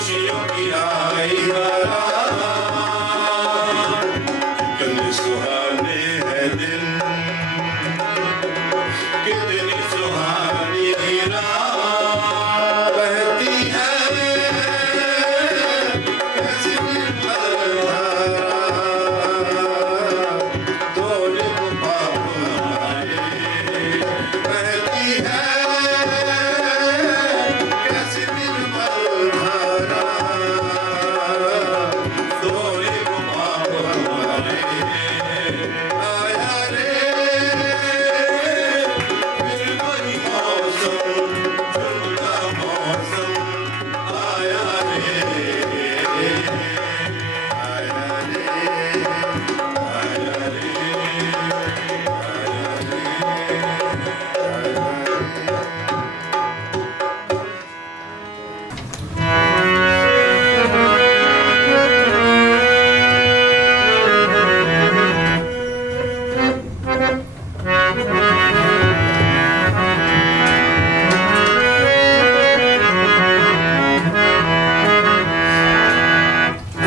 खुशियों की आई बारात। कितने सुहाने हैं दिन, कितनी सुहानी रात बहती है कैसी निर्मल धारा, तोरे पाप हमारे बहती है कैसी निर्मल धारा, तोरे पाप हमारे आया रे फिर वही मौसम, झुमका मौसम आया रे, आया रे, आया रे,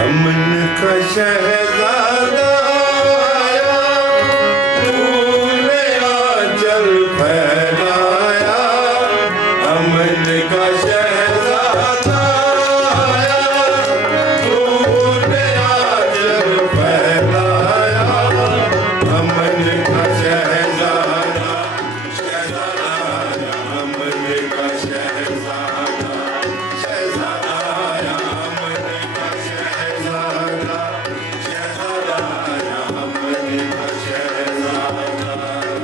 अमन का शहजादा आया, तूने आंचल फैलाया। अमन का शहजादा आया, तूने आंचल फैलाया। अमन का शहजादा, शहजादा आया, अमन का शहजादा, शहजादा आया, अमन का शहजादा, शहजादा आया, अमन का शहजादा आया,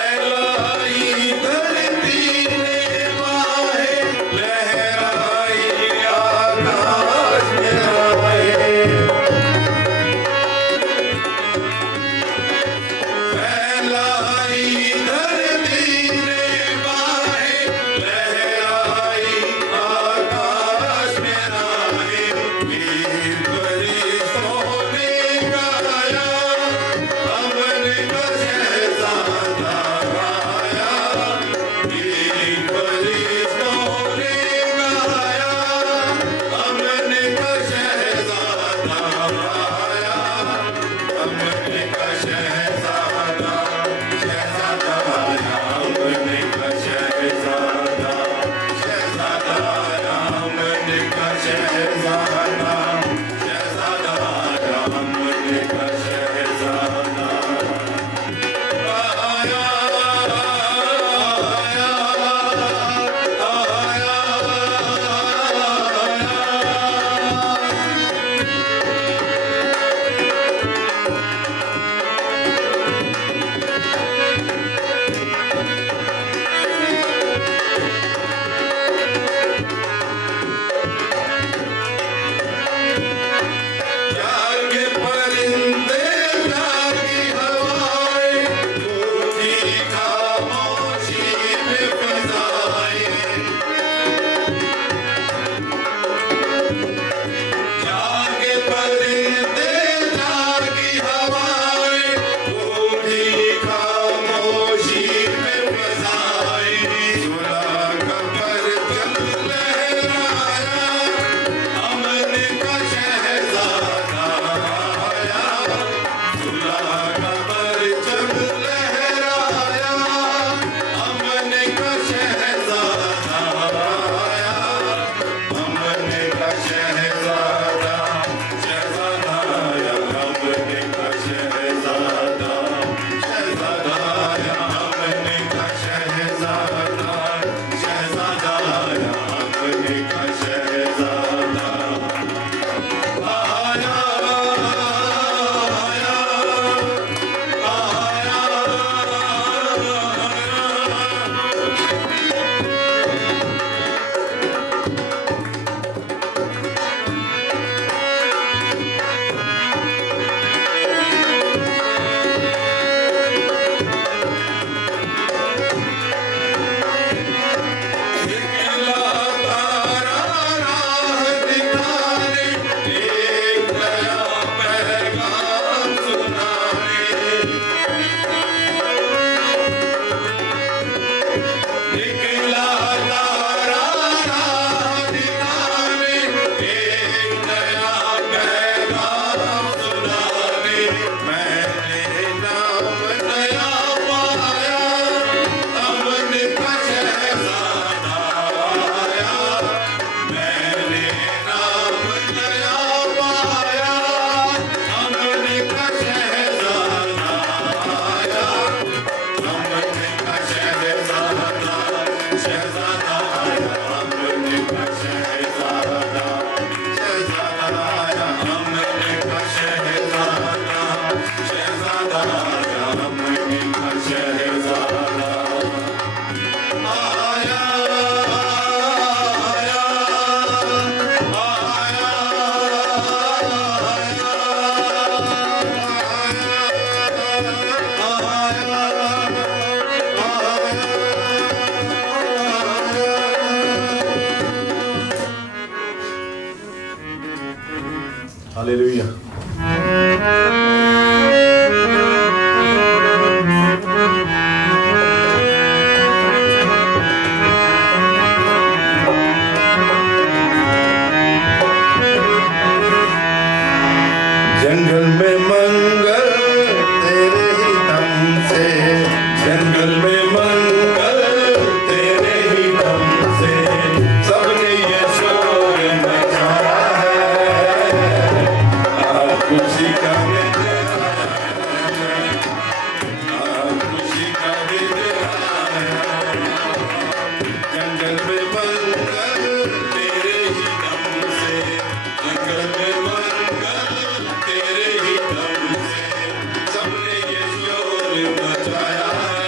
फैलाई धरती ने बाहें, लहराई आकाश में राहें। फैलाई धरती ने बाहें, लहराई आकाश में राहें। वीर फरिश्तों ने गाया, अमन का शहजादा आया। वीर फरिश्तों ने गाया, अमन का शहजादा आया। अमन का शहजादा, शहजादा आया, अमन का शहजादा, शहजादा आया, अमन का शहजादा, शहजादा आया, अमन का शहजादा आया, आया, आया। हालेलुया। जंगल में मंगल तेरे ही दम से, जंगल में मंगल तेरे ही दम से, सबने ये शोर मचाया है, आज खुशी का दिन आया है, आज खुशी का दिन आया है। जंगल में मंगल तेरे ही दम से, जंगल में मंगल तेरे ही दम से, सबने ये शोर मचाया है,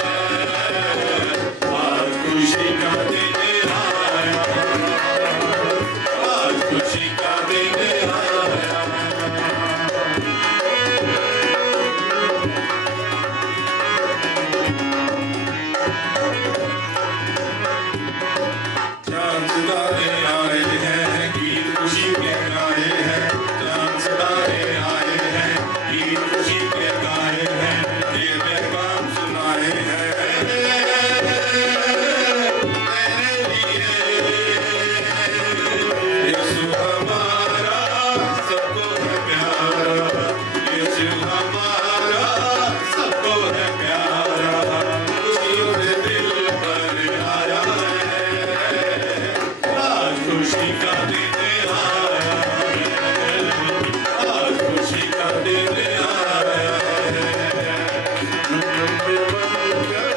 आज खुशी का दिन आया, आज खुशी का दिन आया। चांद सितारे आए हैं, गीत खुशी के गाए हैं, चांद सितारे आए हैं, गीत खुशी के गाए हैं, ये पैगाम सुनाए हैं तेरे लिए। यीशु हमारा सबको है प्यारा, यीशु हमारा सबको है प्यारा, खुशियों से दिल भर आया है, आज खुशी का दिन आया है, आज खुशी का दिन आया है। जंगल में मंगल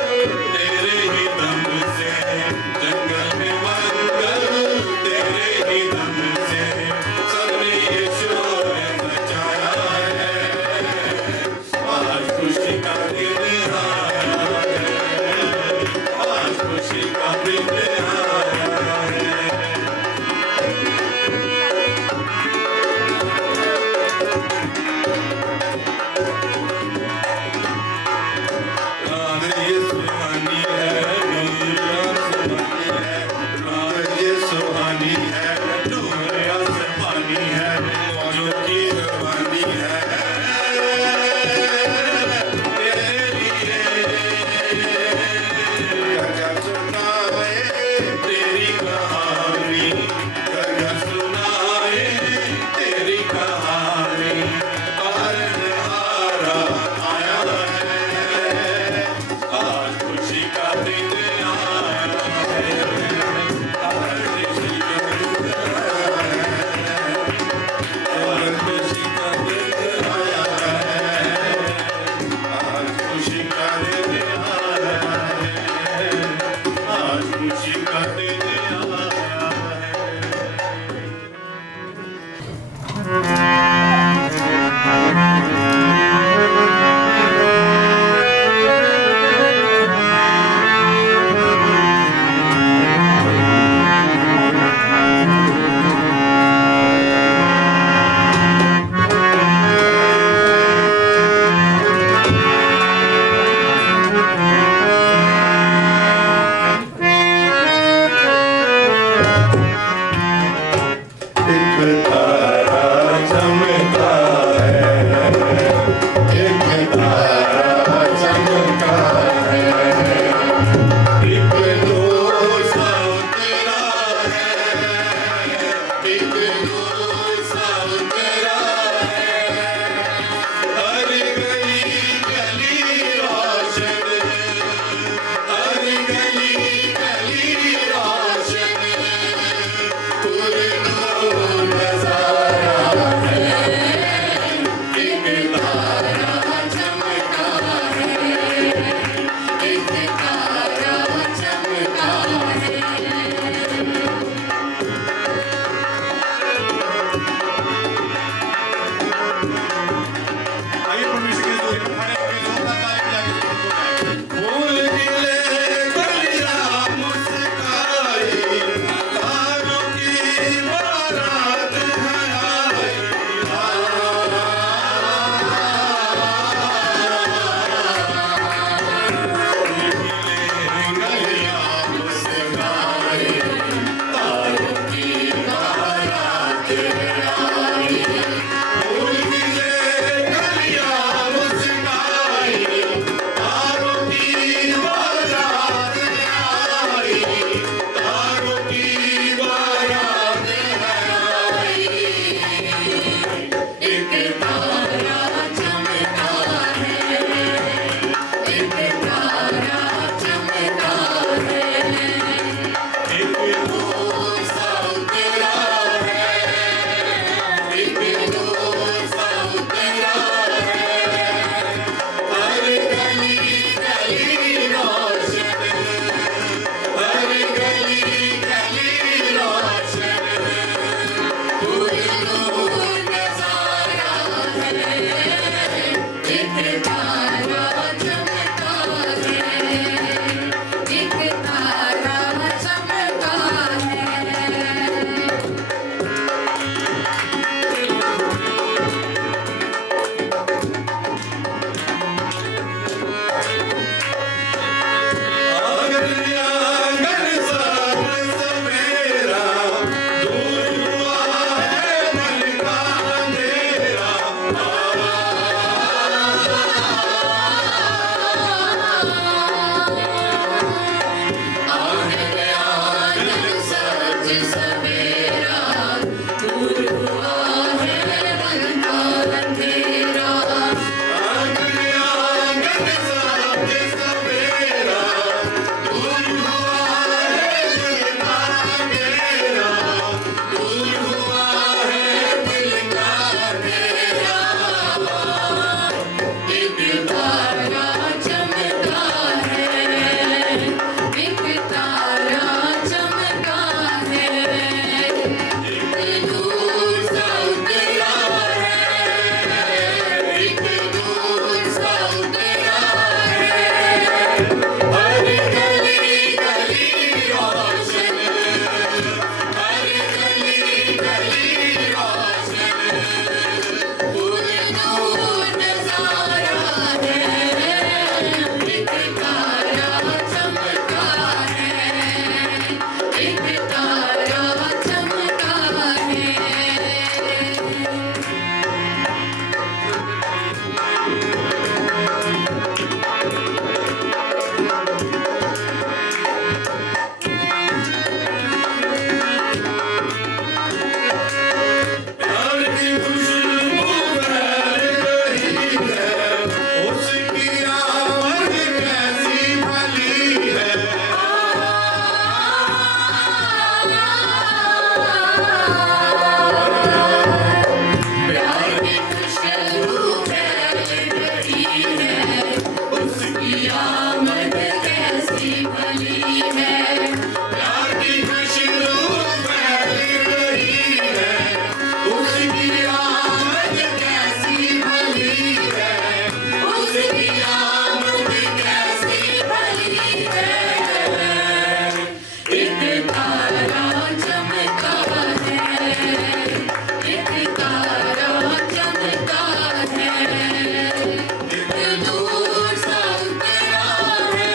तेरे ही दम से, जंगल में मंगल तेरे ही दम से, सबने ये शोर मचाया है, आज खुशी का दिन आया है, आज खुशी का दिन आया है। रात ये सुहानी है, दुनिया सुहानी है, रात ये सुहानी है, दुनिया सुहानी है, जो की जवानी है तेरे लिए। क्या सुनाए तेरी कहानी, क्या सुनाए तेरी कहानी, तारनहारा आया है, आज खुशी का दिन आया है, आज खुशी का दिन आया है, आज खुशी का दिन आया है, आज खुशी का दिन आया है, आज खुशी का दिन आया है। एक तारा चमका है, एक तारा चमका है, एक नूर सा उतरा है, एक नूर सा उतरा है, हर गली गली रोशन, हर गली गली रोशन, फूल खिले कलियां मुस्काई, तारों की बारात है आई, फूल एक तारा चमका है, एक तारा चमका है। आंगन सब सवेरा, दूर हुआ है मन का अंधेरा। आंगन सज सवेरा, दूर हुआ है मन का अंधेरा। आंगन सब सवेरा, दूर हुआ है दिल का अंधेरा। दूर हुआ है दिल का अंधेरा। एक तारा चमका है, एक तारा चमका है, एक नूर सा उतरा है, एक नूर सा उतरा है। हर गली गली रोशन, हर गली गली रोशन, नूर नजारा है। एक तारा चमका है, एक तारा चमका है। प्यार की खुशबू फैल रही है, उसकी आमद कैसी भली है। प्यार की खुशबू फैल रही है, उसकी आमद कैसी भली है। प्यार की खुशबू फैल रही है, उसकी आमद कैसी भली है। उसकी आमद कैसी भली है। एक तारा चमका है, एक तारा चमका है, एक नूर सा उतरा है,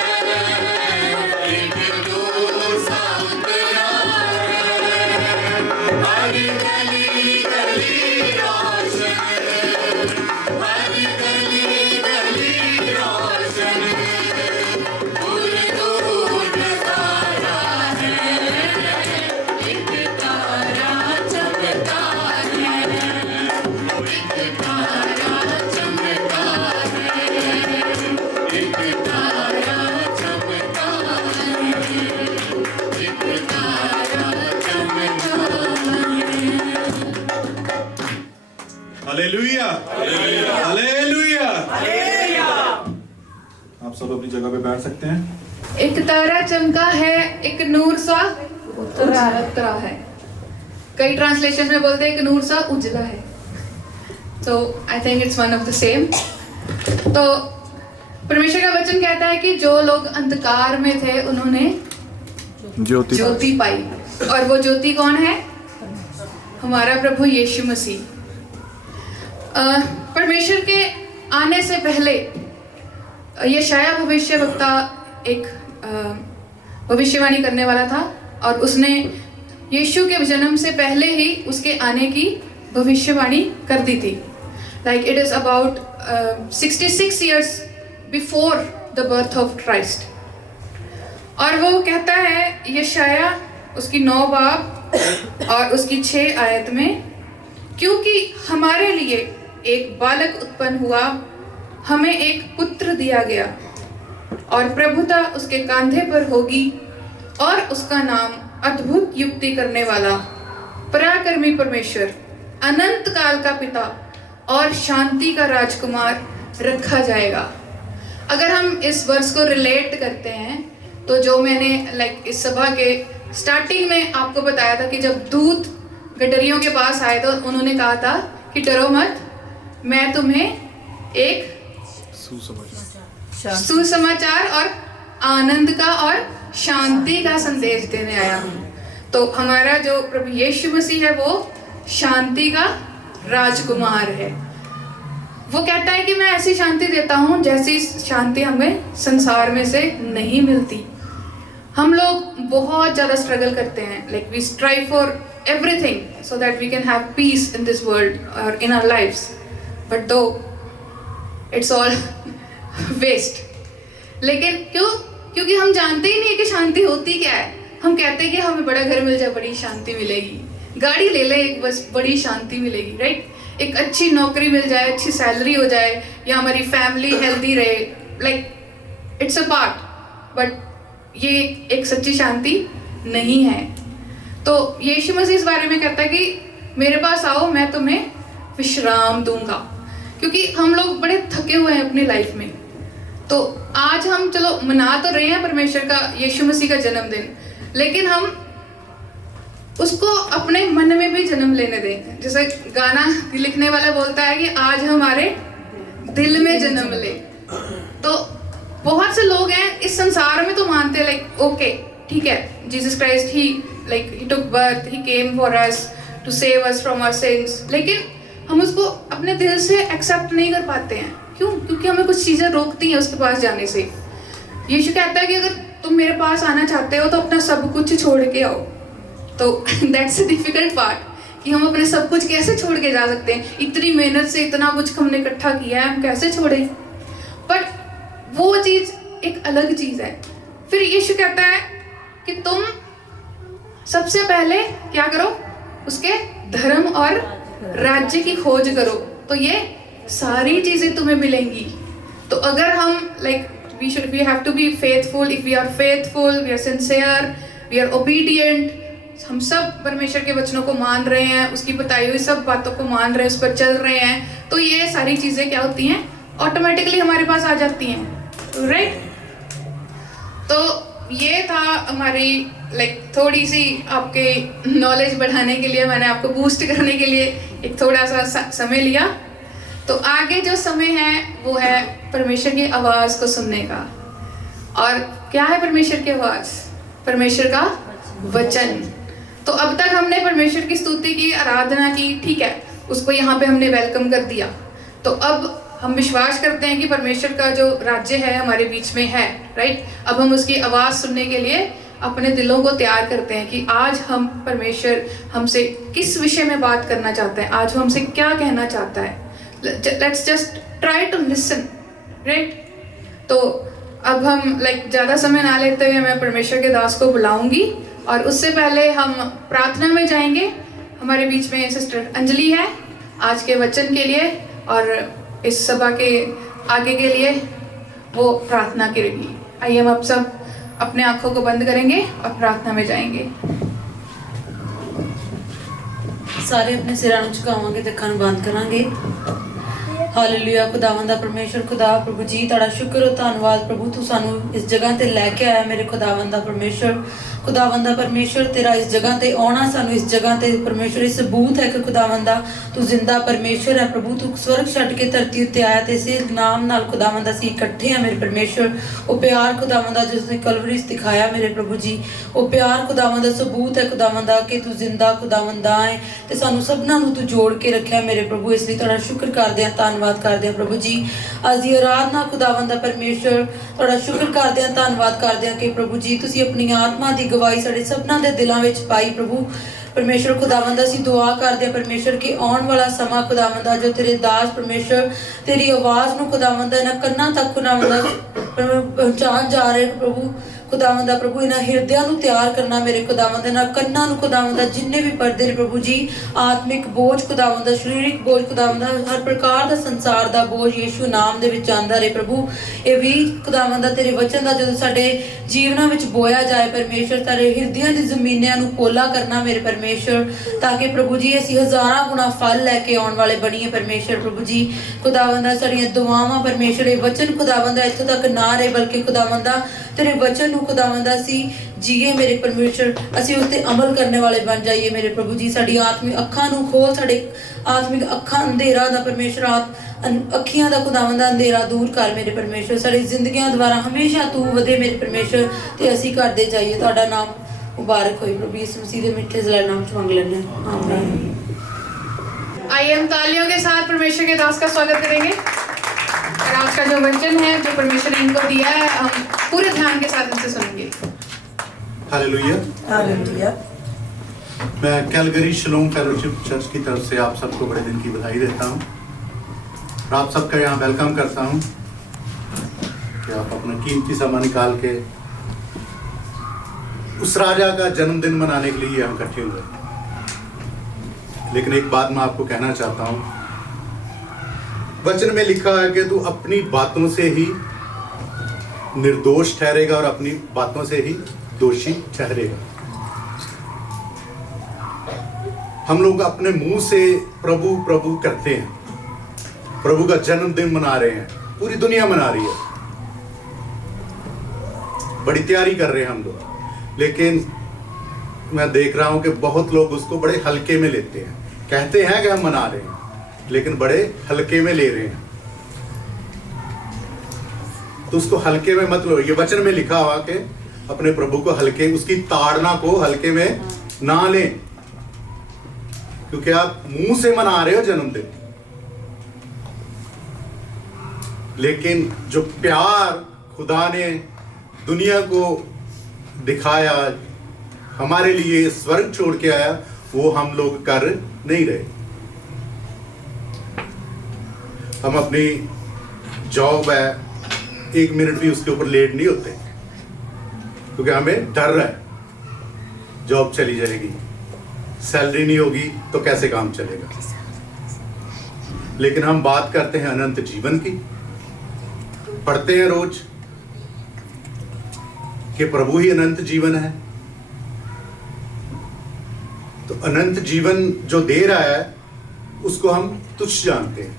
एक नूर सा उतरा है। हर गली गली रोशन, हर गली गली रोशन, नूर नजारा है। एक तारा चमका है, एक तारा चमका है, एक तारा चमका है, एक तारा चमका है। Hallelujah, hallelujah. आप सब अपनी जगह पे बैठ सकते हैं। एक तारा चमका है, एक नूर सा उतरा है। कई ट्रांसलेशन में बोलते हैं एक नूर सा उजला है। तो I think it's one of the same. तो परमेश्वर का वचन कहता है कि जो लोग अंधकार में थे उन्होंने ज्योति पाई। और वो ज्योति कौन है? हमारा प्रभु यीशु मसीह। परमेश्वर के आने से पहले यशाया भविष्यवक्ता एक भविष्यवाणी करने वाला था और उसने यीशु के जन्म से पहले ही उसके आने की भविष्यवाणी कर दी थी। Like it is about 66 years before the birth of Christ. और वो कहता है यशाया उसकी 9 बाब और उसकी 6 आयत में, क्योंकि हमारे लिए एक बालक उत्पन्न हुआ, हमें एक पुत्र दिया गया और प्रभुता उसके कंधे पर होगी और उसका नाम अद्भुत युक्ति करने वाला, पराक्रमी परमेश्वर, अनंत काल का पिता और शांति का राजकुमार रखा जाएगा। अगर हम इस वर्स को रिलेट करते हैं तो जो मैंने इस सभा के स्टार्टिंग में आपको बताया था कि जब दूत गडरियों के पास आए तो उन्होंने कहा था कि डरो मत, मैं तुम्हें एक सुसमाचार और आनंद का और शांति का संदेश देने आया हूँ। तो हमारा जो प्रभु यीशु मसीह है वो शांति का राजकुमार है। वो कहता है कि मैं ऐसी शांति देता हूँ जैसी शांति हमें संसार में से नहीं मिलती। हम लोग बहुत ज़्यादा स्ट्रगल करते हैं, like we strive for everything so that we can have peace in this world और in our lifes, but though it's all waste. लेकिन क्योंकि हम जानते ही नहीं कि शांति होती क्या है। हम कहते हैं कि हमें बड़ा घर मिल जाए बड़ी शांति मिलेगी, गाड़ी ले ले एक बस बड़ी शांति मिलेगी, राइट। एक अच्छी नौकरी मिल जाए, अच्छी सैलरी हो जाए, या हमारी फैमिली हेल्दी रहे, like it's a part, but ये एक सच्ची शांति नहीं है। तो यीशु मसीह इस बारे में कहता है कि मेरे पास आओ, मैं तुम्हें विश्राम दूंगा। क्योंकि हम लोग बड़े थके हुए हैं अपनी लाइफ में। तो आज हम चलो मना तो रहे हैं परमेश्वर का, यीशु मसीह का जन्मदिन, लेकिन हम उसको अपने मन में भी जन्म लेने दें। जैसे गाना लिखने वाला बोलता है कि आज हमारे दिल में जन्म ले। तो बहुत से लोग हैं इस संसार में तो मानते हैं लाइक ओके ठीक है, Jesus Christ he took birth, he came for us to save us from our sins, लेकिन हम उसको अपने दिल से एक्सेप्ट नहीं कर पाते हैं। क्यों? क्योंकि हमें कुछ चीज़ें रोकती हैं उसके पास जाने से। यीशु कहता है कि अगर तुम मेरे पास आना चाहते हो तो अपना सब कुछ छोड़ के आओ। तो दैट्स अ डिफिकल्ट पार्ट कि हम अपने सब कुछ कैसे छोड़ के जा सकते हैं। इतनी मेहनत से इतना कुछ हमने इकट्ठा किया है, हम कैसे छोड़ें? बट वो चीज़ एक अलग चीज़ है। फिर यीशु कहता है कि तुम सबसे पहले क्या करो, उसके धर्म और राज्य की खोज करो, तो ये सारी चीज़ें तुम्हें मिलेंगी। तो अगर हम we have to be faithful, if we are faithful, we are sincere, we are obedient, हम सब परमेश्वर के वचनों को मान रहे हैं, उसकी बताई हुई सब बातों को मान रहे हैं, उस पर चल रहे हैं, तो ये सारी चीज़ें क्या होती हैं, ऑटोमेटिकली हमारे पास आ जाती हैं, राइट। तो ये था हमारी थोड़ी सी आपके नॉलेज बढ़ाने के लिए, मैंने आपको बूस्ट करने के लिए एक थोड़ा सा समय लिया। तो आगे जो समय है वो है परमेश्वर की आवाज़ को सुनने का। और क्या है परमेश्वर की आवाज़? परमेश्वर का वचन। तो अब तक हमने परमेश्वर की स्तुति की, आराधना की, ठीक है, उसको यहाँ पे हमने वेलकम कर दिया। तो अब हम विश्वास करते हैं कि परमेश्वर का जो राज्य है हमारे बीच में है, राइट। अब हम उसकी आवाज़ सुनने के लिए अपने दिलों को तैयार करते हैं कि आज हम परमेश्वर हमसे किस विषय में बात करना चाहता है, आज वो हमसे क्या कहना चाहता है। Let's just try to listen, right? तो अब हम ज़्यादा समय ना लेते हुए मैं परमेश्वर के दास को बुलाऊंगी, और उससे पहले हम प्रार्थना में जाएंगे। हमारे बीच में सिस्टर अंजलि है आज के वचन के लिए, और इस सभा के आगे के लिए वो प्रार्थना करेगी। आइए हम आप सब अपने आँखों को बंद करेंगे और प्रार्थना में जाएंगे। ਸਾਰੇ ਆਪਣੇ ਸਿਰਾਂ ਨੂੰ ਝੁਕਾਵਾਂਗੇ ਤੇ ਅੱਖਾਂ ਨੂੰ ਬੰਦ ਕਰਾਂਗੇ। ਹਾਲੇਲੂਇਆ। ਖੁਦਾਵੰਦਾ ਪਰਮੇਸ਼ਰ, ਖੁਦਾ ਪ੍ਰਭੂ ਜੀ, ਤੁਹਾਡਾ ਸ਼ੁਕਰ ਔਰ ਧੰਨਵਾਦ ਪ੍ਰਭੂ, ਤੂੰ ਸਾਨੂੰ ਇਸ ਜਗ੍ਹਾ ਤੇ ਲੈ ਕੇ ਆਇਆ ਮੇਰੇ ਖੁਦਾਵੰਦਾ ਪਰਮੇਸ਼ਰ। ਖੁਦਾਵੰਦਾ ਪਰਮੇਸ਼ਰ, ਤੇਰਾ ਇਸ ਜਗ੍ਹਾ ਤੇ ਆਉਣਾ ਸਾਨੂੰ ਇਸ ਜਗ੍ਹਾ ਤੇ ਪਰਮੇਸ਼ਰ ਇਹ ਸਬੂਤ ਹੈ ਕਿ ਖੁਦਾਵੰਦਾ ਤੂੰ ਜ਼ਿੰਦਾ ਪਰਮੇਸ਼ਰ ਹੈ ਪ੍ਰਭੂ। ਤੂੰ ਸਵਰਗ ਛੱਡ ਕੇ ਧਰਤੀ ਉੱਤੇ ਆਇਆ ਤੇ ਇਸੇ ਨਾਮ ਨਾਲ ਖੁਦਾਵੰਦਾ ਅਸੀਂ ਇਕੱਠੇ ਹਾਂ ਮੇਰੇ ਪਰਮੇਸ਼ਰ। ਉਹ ਪਿਆਰ ਖੁਦਾਵੰਦਾ ਜਿਸ ਨੇ ਕਲਵਰੀ 'ਚ ਦਿਖਾਇਆ ਮੇਰੇ ਪ੍ਰਭੂ ਜੀ, ਉਹ ਪਿਆਰ ਖੁਦਾਵੰਦਾ ਸਬੂਤ ਹੈ ਖੁਦਾਵੰਦਾ ਕਿ ਤੂੰ ਜ਼ਿੰਦਾ ਖੁਦਾਵੰਦਾ ਹੈ ਤੇ ਸਾਨੂੰ ਸਭਨਾਂ ਨੂੰ ਤੂੰ ਜੋੜ ਕੇ ਰੱਖਿਆ ਮੇਰੇ ਪ੍ਰਭੂ। ਇਸ ਲਈ ਤੁਹਾਡਾ ਸ਼ੁਕਰ ਕਰਦੇ ਹਾਂ, ਧੰਨਵਾਦ ਕਰਦੇ ਹਾਂ ਪ੍ਰਭੂ ਜੀ। ਅੱਜ ਦੀ ਆਰਾਧਨਾ ਖੁਦਾਵੰਦਾ ਪਰਮੇਸ਼ਰ, ਤੁਹਾਡਾ ਸ਼ੁਕਰ ਕਰਦੇ ਹਾਂ, ਧੰਨਵਾਦ ਕਰਦੇ ਹਾਂ ਕਿ ਪ੍ਰਭੂ ਜੀ ਤੁਸੀਂ ਆਪਣੀ ਆਤਮਾ ਦੀ ਗਵਾਹੀ ਸਾਡੇ ਸਭਨਾਂ ਦੇ ਦਿਲਾਂ ਵਿੱਚ ਪਾਈ ਪ੍ਰਭੂ ਪਰਮੇਸ਼ਰ। ਖੁਦਾਵੰਦਾ ਅਸੀਂ ਦੁਆ ਕਰਦੇ ਹਾਂ ਪਰਮੇਸ਼ਰ ਕਿ ਆਉਣ ਵਾਲਾ ਸਮਾਂ ਖੁਦਾਵੰਦਾ ਜੋ ਤੇਰੇ ਦਾਸ ਪਰਮੇਸ਼ਰ ਤੇਰੀ ਆਵਾਜ਼ ਨੂੰ ਖੁਦਾਵੰਦਾ ਇਹਨਾਂ ਕੰਨਾਂ ਤੱਕ ਖੁਦਾਵੰਦਾ ਪਹੁੰਚਾਉਣ ਜਾ ਰਹੇ ਪ੍ਰਭੂ। ਖੁਦਾਵੰਦਾ ਪ੍ਰਭੂ ਇਹਨਾਂ ਹਿਰਦਿਆਂ ਨੂੰ ਤਿਆਰ ਕਰਨਾ ਮੇਰੇ ਖੁਦਾਵੰਦਾ, ਇਹਨਾਂ ਕੰਨਾਂ ਨੂੰ ਖੁਦਾਵੰਦਾ ਜਿੰਨੇ ਵੀ ਪਰਦੇ ਨੇ ਪ੍ਰਭੂ ਜੀ, ਆਤਮਿਕ ਬੋਝ ਖੁਦਾਵੰਦਾ, ਸਰੀਰਕ ਬੋਝ ਖੁਦਾਵੰਦਾ, ਹਰ ਪ੍ਰਕਾਰ ਦਾ ਸੰਸਾਰ ਦਾ ਬੋਝ ਯੀਸ਼ੂ ਨਾਮ ਦੇ ਵਿੱਚ ਆਂਦਾ ਰਹੇ ਪ੍ਰਭੂ। ਇਹ ਵੀ ਖੁਦਾਵੰਦਾ ਤੇਰੇ ਵਚਨ ਦਾ ਜਦੋਂ ਸਾਡੇ ਜੀਵਨਾਂ ਵਿੱਚ ਬੋਇਆ ਜਾਏ ਪਰਮੇਸ਼ਰ, ਤੇਰੇ ਹਿਰਦਿਆਂ ਦੀ ਜ਼ਮੀਨਾਂ ਨੂੰ ਪੋਲਾ ਕਰਨਾ ਮੇਰੇ ਪਰਮੇਸ਼ਰ, ਤਾਂ ਕਿ ਪ੍ਰਭੂ ਜੀ ਅਸੀਂ ਹਜ਼ਾਰਾਂ ਗੁਣਾ ਫਲ ਲੈ ਕੇ ਆਉਣ ਵਾਲੇ ਬਣੀਏ ਪਰਮੇਸ਼ਰ ਪ੍ਰਭੂ ਜੀ। ਖੁਦਾਵੰਦਾ ਸਾਡੀਆਂ ਦੁਆਵਾਂ ਪਰਮੇਸ਼ਰ ਇਹ ਵਚਨ ਖੁਦਾਵੰਦਾ ਇੱਥੋਂ ਤੱਕ ਨਾ ਰਹੇ ਬਲਕਿ ਖੁਦਾਵੰਦਾ तेरे वचन ਨੂੰ ਖੁਦਾਵੰਦ ਅਸੀਂ ਜੀਏ ਮੇਰੇ ਪਰਮੇਸ਼ਰ, ਅਸੀਂ ਉਸ ਤੇ ਅਮਲ ਕਰਨ ਵਾਲੇ ਬਣ ਜਾਈਏ ਮੇਰੇ ਪ੍ਰਭੂ ਜੀ। ਸਾਡੀ ਆਤਮਿਕ ਅੱਖਾਂ ਨੂੰ ਖੋਲ, ਸਾਡੇ ਆਤਮਿਕ ਅੱਖਾਂ ਅੰਧੇਰਾ ਦਾ ਪਰਮੇਸ਼ਰ, ਅੱਖੀਆਂ ਦਾ ਖੁਦਾਵੰਦ ਅੰਧੇਰਾ ਦੂਰ ਕਰ ਮੇਰੇ ਪਰਮੇਸ਼ਰ। ਸਾਡੀ ਜ਼ਿੰਦਗੀਆਂ ਦੁਆਰਾ ਹਮੇਸ਼ਾ ਤੂੰ ਵਧੇ ਮੇਰੇ ਪਰਮੇਸ਼ਰ, ਤੇ ਅਸੀਂ ਕਰਦੇ ਜਾਈਏ। ਤੁਹਾਡਾ ਨਾਮ ਮੁਬਾਰਕ ਹੋਏ प्रभु यीशु मसीह के मीठे जलाल नाम से मांग लेते हैं, आमीन। आइए हम तालियों के साथ परमेश्वर के दास का स्वागत करेंगे और आज का जो वचन है जो परमेश्वर ने इनको दिया है हम पूरे ध्यान के साथ इनसे सुनेंगे। हालेलुया। हालेलुया। मैं कैलगरी शलोम फेलोशिप चर्च की तरफ से आप सबको बड़े दिन की बधाई देता हूँ और आप सबका यहाँ वेलकम करता हूँ कि आप अपना कीमती समय निकाल के उस राजा का जन्मदिन मनाने के लिए हम इकट्ठे हुए। लेकिन एक बात मैं आपको कहना चाहता हूँ, वचन में लिखा है कि तू अपनी बातों से ही निर्दोष ठहरेगा और अपनी बातों से ही दोषी ठहरेगा। हम लोग अपने मुंह से प्रभु प्रभु करते हैं, प्रभु का जन्मदिन मना रहे हैं, पूरी दुनिया मना रही है, बड़ी तैयारी कर रहे हैं हम लोग। लेकिन मैं देख रहा हूं कि बहुत लोग उसको बड़े हल्के में लेते हैं, कहते हैं कि हम मना रहे हैं, लेकिन बड़े हल्के में ले रहे हैं। तो उसको हल्के में मत लो। ये वचन में लिखा हुआ कि अपने प्रभु को हल्के, उसकी ताड़ना को हल्के में ना लें, क्योंकि आप मुंह से मना रहे हो जन्मदिन, लेकिन जो प्यार खुदा ने दुनिया को दिखाया, हमारे लिए स्वर्ग छोड़ के आया, वो हम लोग कर नहीं रहे। हम अपनी जॉब है, 1 मिनट भी उसके ऊपर लेट नहीं होते, क्योंकि हमें डर है जॉब चली जाएगी, सैलरी नहीं होगी तो कैसे काम चलेगा। लेकिन हम बात करते हैं अनंत जीवन की, पढ़ते हैं रोज कि प्रभु ही अनंत जीवन है। तो अनंत जीवन जो दे रहा है उसको हम तुच्छ जानते हैं।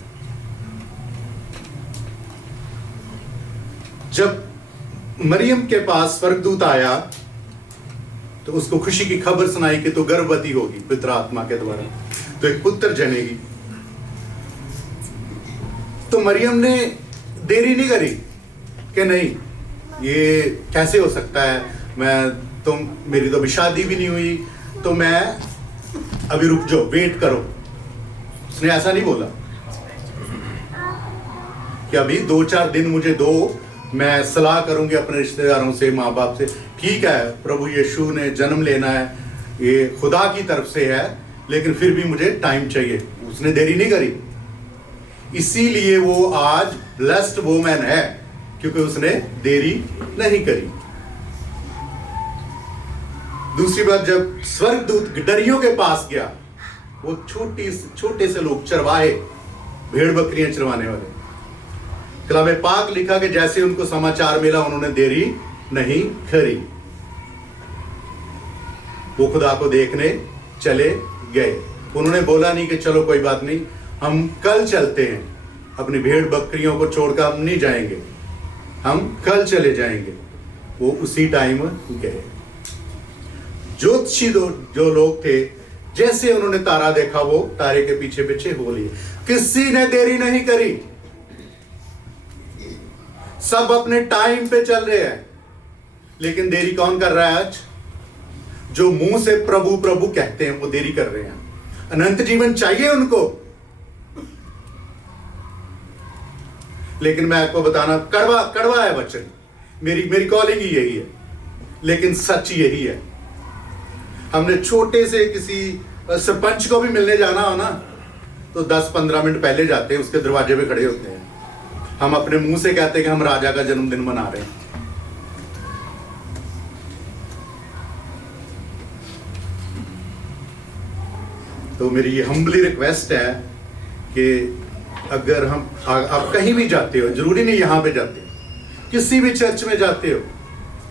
जब मरियम के पास स्वर्गदूत आया तो उसको खुशी की खबर सुनाई कि तो गर्भवती होगी पवित्र आत्मा के द्वारा, तो एक पुत्र जनेगी। तो मरियम ने देरी नहीं करी कि नहीं ये कैसे हो सकता है, मेरी तो अभी शादी भी नहीं हुई, तो मैं अभी रुक जाओ, वेट करो। उसने ऐसा नहीं बोला कि अभी 2-4 दिन मुझे दो, मैं सलाह करूंगी अपने रिश्तेदारों से, माँ बाप से। ठीक है, प्रभु यीशु ने जन्म लेना है, ये खुदा की तरफ से है, लेकिन फिर भी मुझे टाइम चाहिए। उसने देरी नहीं करी, इसीलिए वो आज ब्लेस्ड वुमन है, क्योंकि उसने देरी नहीं करी। दूसरी बात, जब स्वर्गदूत गिडरियों के पास गया, वो छोटे से लोग, चरवाहे, भेड़ बकरियां चरवाने वाले, कलामे पाक लिखा कि जैसे उनको समाचार मिला उन्होंने देरी नहीं करी, वो खुदा को देखने चले गए। उन्होंने बोला नहीं कि चलो कोई बात नहीं, हम कल चलते हैं, अपनी भेड़ बकरियों को छोड़कर हम नहीं जाएंगे, हम कल चले जाएंगे। वो उसी टाइम गए। ज्योतिषी जो लोग थे, जैसे उन्होंने तारा देखा वो तारे के पीछे पीछे हो लिए। किसी ने देरी नहीं करी, सब अपने टाइम पे चल रहे हैं। लेकिन देरी कौन कर रहा है आज? जो मुंह से प्रभु प्रभु कहते हैं वो देरी कर रहे हैं। अनंत जीवन चाहिए उनको, लेकिन मैं आपको बताना, कड़वा है वचन, मेरी कॉलिंग ही यही है, लेकिन सच यही है। हमने छोटे से किसी सरपंच को भी मिलने जाना हो ना, तो 10-15 मिनट पहले जाते हैं, उसके दरवाजे पे खड़े होते हैं। हम अपने मुंह से कहते हैं कि हम राजा का जन्मदिन मना रहे हैं। तो मेरी ये हम्बली रिक्वेस्ट है कि अगर आप कहीं भी जाते हो, जरूरी नहीं यहाँ पे जाते हो, किसी भी चर्च में जाते हो,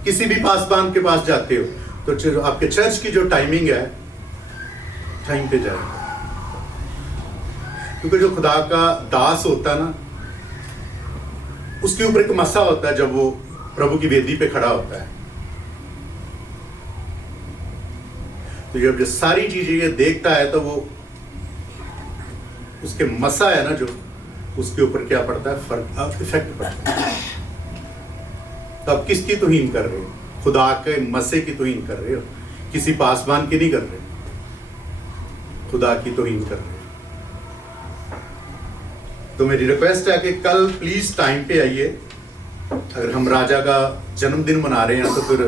किसी भी पासबान के पास जाते हो, तो आपके चर्च की जो टाइमिंग है, टाइम पे जाए। क्योंकि जो खुदा का दास होता है ना, उसके ऊपर एक मसा होता है, जब वो प्रभु की वेदी पे खड़ा होता है। तो जब ये सारी चीजें ये देखता है तो वो उसके मसा है ना, जो उसके ऊपर क्या पड़ता है, फर्क इफेक्ट पड़ता है। तो आप किसकी तौहीन कर रहे हो? खुदा के मसे की तौहीन कर रहे हो, किसी पासबान की नहीं कर रहे, खुदा की तौहीन कर रहे हो। तो मेरी रिक्वेस्ट है कि कल प्लीज टाइम पे आइए। अगर हम राजा का जन्मदिन मना रहे हैं तो फिर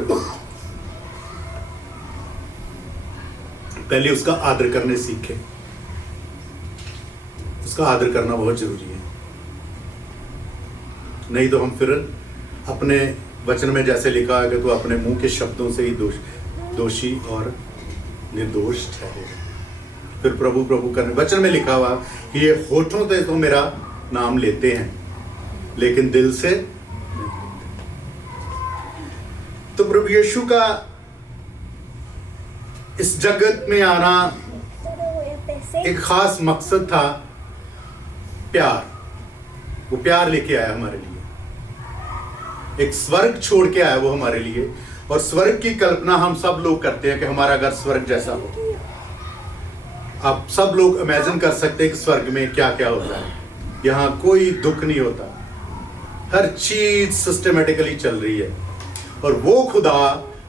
पहले उसका आदर करने सीखें। उसका आदर करना बहुत जरूरी है, नहीं तो हम फिर अपने वचन में जैसे लिखा है कि तो अपने मुंह के शब्दों से ही दोषी और निर्दोष ठहरेगा। फिर प्रभु प्रभु करने, वचन में लिखा हुआ कि ये होठों से तो मेरा नाम लेते हैं लेकिन दिल से। तो प्रभु यीशु का इस जगत में आना एक खास मकसद था, प्यार। वो प्यार लेके आया हमारे लिए, एक स्वर्ग छोड़ के आया वो हमारे लिए। और स्वर्ग की कल्पना हम सब लोग करते हैं कि हमारा घर स्वर्ग जैसा हो। आप सब लोग इमेजिन कर सकते हैं कि स्वर्ग में क्या क्या होता है। यहाँ कोई दुख नहीं होता, हर चीज सिस्टमेटिकली चल रही है। और वो खुदा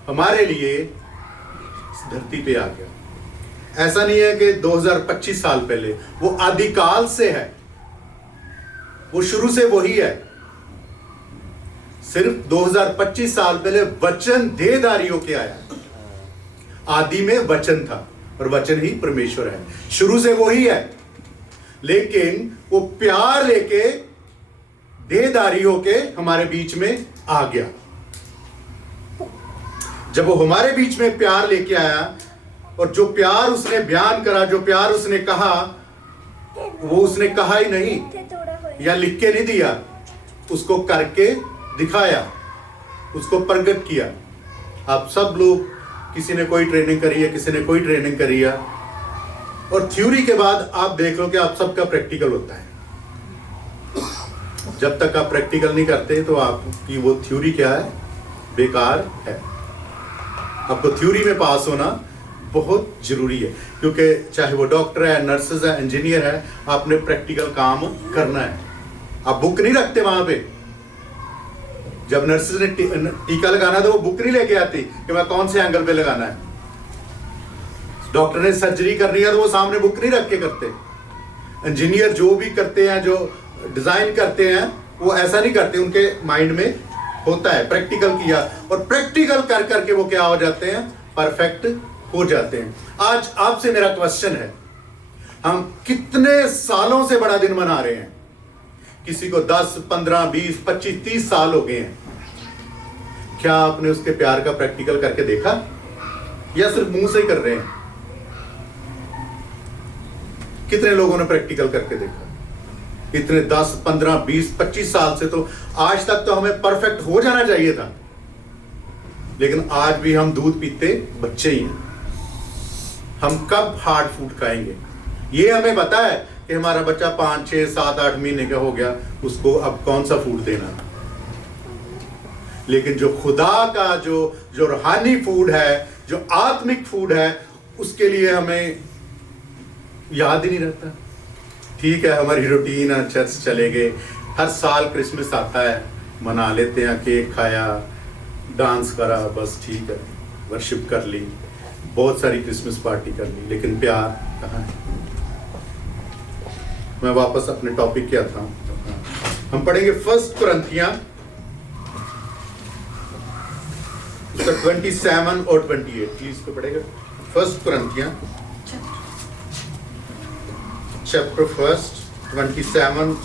हमारे लिए इस धरती पे आ गया। ऐसा नहीं है कि 2025 साल पहले, वो आदिकाल से है, वो शुरू से वही है। सिर्फ 2025 साल पहले वचन देहधारी होके आया। आदि में वचन था और वचन ही परमेश्वर है, शुरू से वही है। लेकिन वो प्यार लेके देहधारी होके हमारे बीच में आ गया। जब वो हमारे बीच में प्यार लेके आया और जो प्यार उसने बयान करा, जो प्यार उसने कहा, वो उसने कहा ही नहीं या लिख के नहीं दिया, उसको करके दिखाया, उसको प्रकट किया। आप सब लोग, किसी ने कोई ट्रेनिंग करी है, किसी ने कोई ट्रेनिंग करी है, और थ्योरी के बाद आप देख लो कि आप सबका प्रैक्टिकल होता है। जब तक आप प्रैक्टिकल नहीं करते तो आपकी वो थ्योरी क्या है, बेकार है। आपको थ्योरी में पास होना बहुत जरूरी है, क्योंकि चाहे वो डॉक्टर है, नर्सेज है, इंजीनियर है, आपने प्रैक्टिकल काम करना है। आप बुक नहीं रखते वहां पे। जब नर्सेज ने टीका लगाना तो वो बुक नहीं लेके आती कि मैं कौन से एंगल पे लगाना है। डॉक्टर ने सर्जरी करनी है तो वो सामने बुक नहीं रख के करते। इंजीनियर जो भी करते हैं, जो डिजाइन करते हैं, वो ऐसा नहीं करते, उनके माइंड में होता है प्रैक्टिकल किया, और प्रैक्टिकल कर करके वो क्या हो जाते हैं, परफेक्ट हो जाते हैं। आज आपसे मेरा क्वेश्चन है, हम कितने सालों से बड़ा दिन मना रहे हैं? किसी को 10, 15, 20, 25, 30 साल हो गए हैं। क्या आपने उसके प्यार का प्रैक्टिकल करके देखा या सिर्फ मुंह से ही कर रहे हैं? कितने लोगों ने प्रैक्टिकल करके देखा? इतने 10, 15, 20, 25 साल से तो आज तक तो हमें परफेक्ट हो जाना चाहिए था, लेकिन आज भी हम दूध पीते बच्चे ही हैं। हम कब हार्ड फूड खाएंगे? ये हमें पता है कि हमारा बच्चा 5, 6, 7, 8 महीने का हो गया, उसको अब कौन सा फूड देना। लेकिन जो खुदा का जो रूहानी फूड है, जो आत्मिक फूड है, उसके लिए हमें याद ही नहीं रहता। ठीक है, हमारी रूटीन है, चर्च चले गए, हर साल क्रिसमस आता है, मना लेते हैं, केक खाया, डांस करा, बस ठीक है, वर्शिप कर ली, बहुत सारी क्रिसमस पार्टी कर ली, लेकिन प्यार कहाँ है? मैं वापस अपने टॉपिक पे आता हूं। हम पढ़ेंगे 1 कुरिन्थियां 27 और 28, प्लीज को पढ़ेगा। 1 कुरिन्थियां चैप्टर 1 27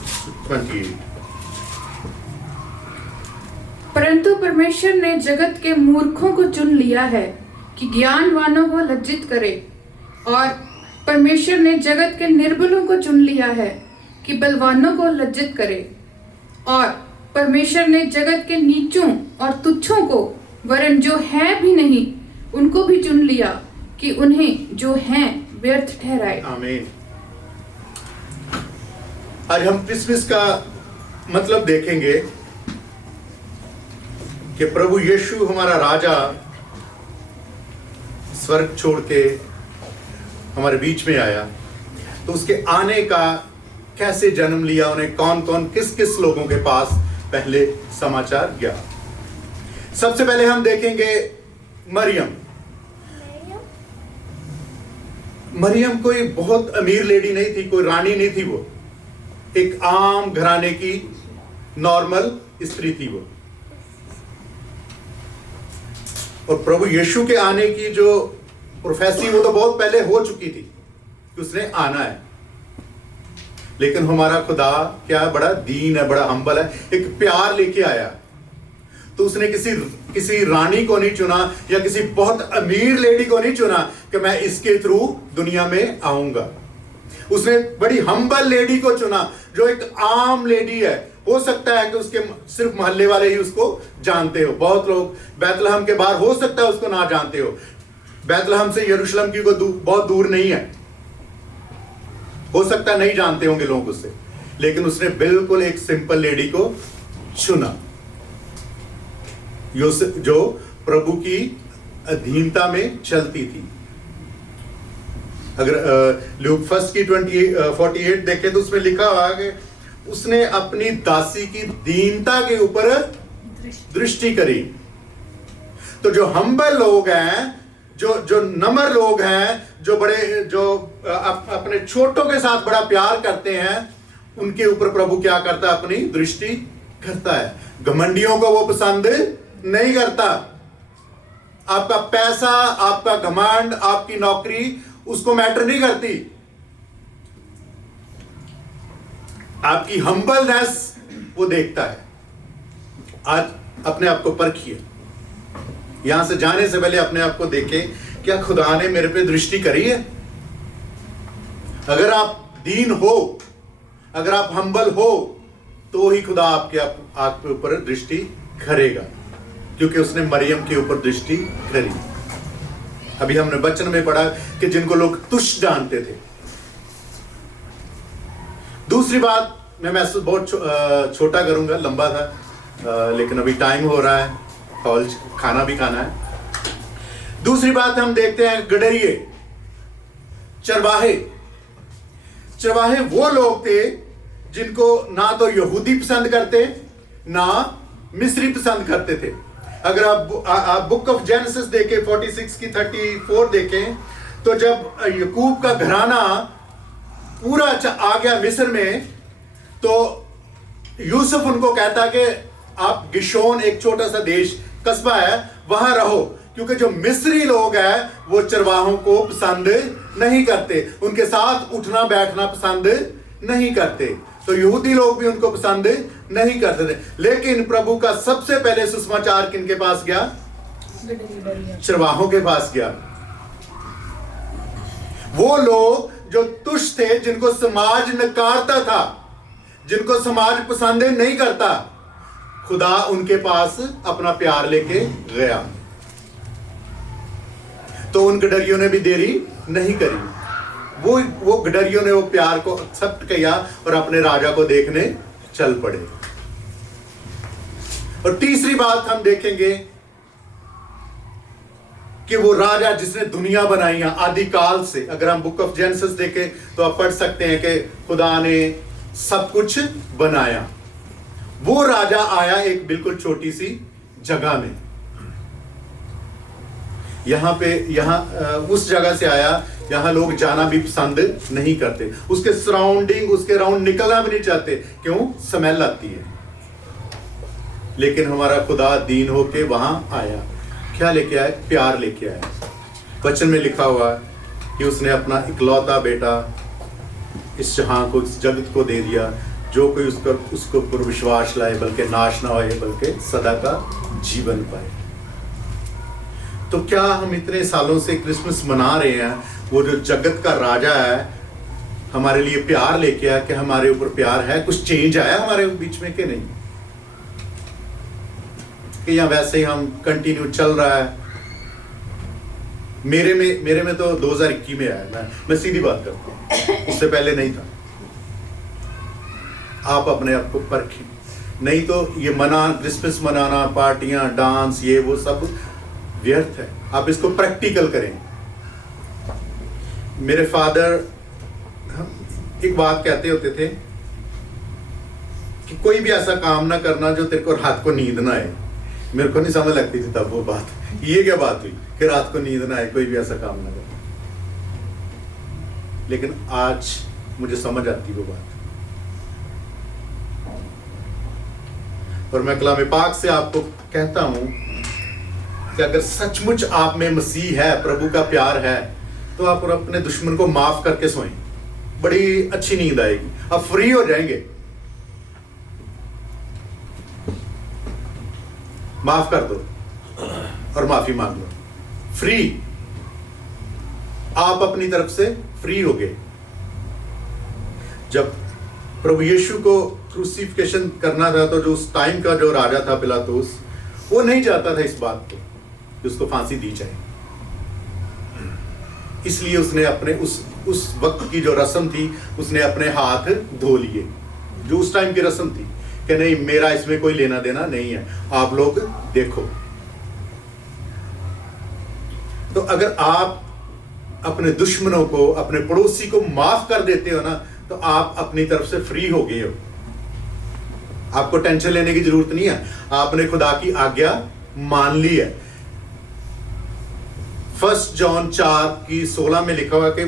28। परंतु परमेश्वर ने जगत के मूर्खों को चुन लिया है कि ज्ञानवानों को लज्जित करे, और परमेश्वर ने जगत के निर्बलों को चुन लिया है कि बलवानों को लज्जित करे, और परमेश्वर ने जगत के नीचों और तुच्छों को, वरन जो है भी नहीं, उनको भी चुन लिया कि उन्हें जो हैं व्यर्थ ठहराए। आमीन। आज हम क्रिसमस का मतलब देखेंगे। कि प्रभु यीशु हमारा राजा स्वर्ग छोड़ के हमारे बीच में आया, तो उसके आने का कैसे जन्म लिया, उन्हें कौन कौन किस किस लोगों के पास पहले समाचार गया। सबसे पहले हम देखेंगे मरियम। मरियम कोई बहुत अमीर लेडी नहीं थी, कोई रानी नहीं थी, वो एक आम घराने की नॉर्मल स्त्री थी वो। और प्रभु यीशु के आने की जो प्रोफेसी वो तो बहुत पहले हो चुकी थी कि उसने आना है। लेकिन हमारा खुदा क्या बड़ा दीन है, बड़ा हम्बल है, एक प्यार लेके आया। तो उसने किसी रानी को नहीं चुना या किसी बहुत अमीर लेडी को नहीं चुना कि मैं इसके थ्रू दुनिया में आऊंगा। उसने बड़ी हम्बल लेडी को चुना, जो एक आम लेडी है। हो सकता है कि उसके सिर्फ मोहल्ले वाले ही उसको जानते हो, बहुत लोग बैतलहम के बाहर हो सकता है उसको ना जानते हो। बैतलहम से यरूशलेम की बहुत दूर नहीं है, हो सकता है नहीं जानते होंगे लोग उससे, लेकिन उसने बिल्कुल एक सिंपल लेडी को चुना जो प्रभु की अधीनता में चलती थी। अगर लूक 1 की 48 देखें तो उसमें लिखा हुआ है कि उसने अपनी दासी की दीनता के ऊपर दृष्टि करी। तो जो हम्बल लोग हैं, जो नम्र लोग हैं, जो अपने छोटों के साथ बड़ा प्यार करते हैं, उनके ऊपर प्रभु क्या करता है, अपनी दृष्टि करता है। घमंडियों को वो पसंद नहीं करता। आपका पैसा, आपका घमंड, आपकी नौकरी उसको मैटर नहीं करती। आपकी हम्बलनेस वो देखता है। आज अपने आप को परखिए, यहां से जाने से पहले अपने आप को देखें, क्या खुदा ने मेरे पे दृष्टि करी है? अगर आप दीन हो, अगर आप हम्बल हो, तो ही खुदा आपके ऊपर दृष्टि करेगा, क्योंकि उसने मरियम के ऊपर दृष्टि करी। अभी हमने वचन में पढ़ा कि जिनको लोग तुच्छ जानते थे। दूसरी बात, मैं महसूस बहुत छोटा करूंगा, लंबा था, लेकिन अभी टाइम हो रहा है और खाना भी खाना है। दूसरी बात हम देखते हैं गडरिये, चरवाहे। चरवाहे वो लोग थे जिनको ना तो यहूदी पसंद करते, ना मिस्री पसंद करते थे। अगर आप बुक ऑफ जेनेसिस देखें 46 की 34 देखें, तो जब याकूब का घराना पूरा आ गया मिस्र में, तो यूसुफ उनको कहता कि आप गिशोन, एक छोटा सा देश कस्बा है, वहां रहो, क्योंकि जो मिस्री लोग हैं वो चरवाहों को पसंद नहीं करते, उनके साथ उठना बैठना पसंद नहीं करते। तो यहूदी लोग भी उनको पसंद नहीं करते थे। लेकिन प्रभु का सबसे पहले सुसमाचार किनके पास गया? चरवाहों के पास गया। वो लोग जो तुच्छ थे, जिनको समाज नकारता था, जिनको समाज पसंद नहीं करता, खुदा उनके पास अपना प्यार लेके गया। तो उन गडरियों ने भी देरी नहीं करी, वो गडरियों ने वो प्यार को एक्सेप्ट किया और अपने राजा को देखने चल पड़े। और तीसरी बात हम देखेंगे कि वो राजा जिसने दुनिया बनाई है आदिकाल से। अगर हम बुक ऑफ जेनेसिस देखें तो आप पढ़ सकते हैं कि खुदा ने सब कुछ बनाया। वो राजा आया एक बिल्कुल छोटी सी जगह में, यहां उस जगह से आया, यहां लोग जाना भी पसंद नहीं करते, उसके सराउंडिंग, उसके राउंड निकलना भी नहीं चाहते। क्यों? स्मेल आती है। लेकिन हमारा खुदा दीन होके वहां आया। क्या लेके आया? प्यार लेके आया। वचन में लिखा हुआ है कि उसने अपना इकलौता बेटा इस जहां को, इस जगत को दे दिया, जो कोई उसको ऊपर विश्वास लाए, बल्कि नाश ना होए, बल्कि सदा का जीवन पाए। तो क्या हम इतने सालों से क्रिसमस मना रहे हैं? वो जो जगत का राजा है हमारे लिए प्यार लेके आया। कि हमारे ऊपर प्यार है? कुछ चेंज आया हमारे बीच में कि नहीं? कि या वैसे ही हम कंटिन्यू चल रहा है? मेरे में तो 2021 में आया। मैं सीधी बात करता हूँ, उससे पहले नहीं था। आप अपने आप को परखें। नहीं तो ये क्रिसमस मनाना, पार्टियां, डांस, ये वो सब व्यर्थ है। आप इसको प्रैक्टिकल करें। मेरे फादर एक बात कहते होते थे कि कोई भी ऐसा काम ना करना जो तेरे को रात को नींद ना आए। मेरे को नहीं समझ लगती थी तब वो बात, ये क्या बात हुई कि रात को नींद ना आए, कोई भी ऐसा काम ना करना। लेकिन आज मुझे समझ आती वो बात। और मैं कलाम पाक से आपको कहता हूं कि अगर सचमुच आप में मसीह है, प्रभु का प्यार है, तो आप अपने दुश्मन को माफ करके सोएं, बड़ी अच्छी नींद आएगी, आप फ्री हो जाएंगे। माफ कर दो और माफी मांग लो, फ्री। आप अपनी तरफ से फ्री हो गए। जब प्रभु यीशु को क्रूसिफिकेशन करना था तो जो उस टाइम का जो राजा था पिलातुस, वो नहीं चाहता था इस बात को कि उसको फांसी दी जाए। इसलिए उसने अपने उस वक्त की जो रस्म थी, उसने अपने हाथ धो लिए, जो उस टाइम की रस्म थी कि नहीं, मेरा इसमें कोई लेना देना नहीं है, आप लोग देखो। तो अगर आप अपने दुश्मनों को, अपने पड़ोसी को माफ कर देते हो ना, तो आप अपनी तरफ से फ्री हो गए हो। आपको टेंशन लेने की जरूरत नहीं है, आपने खुदा की आज्ञा मान ली है। 1 जॉन 4:16 में लिखा हुआ कि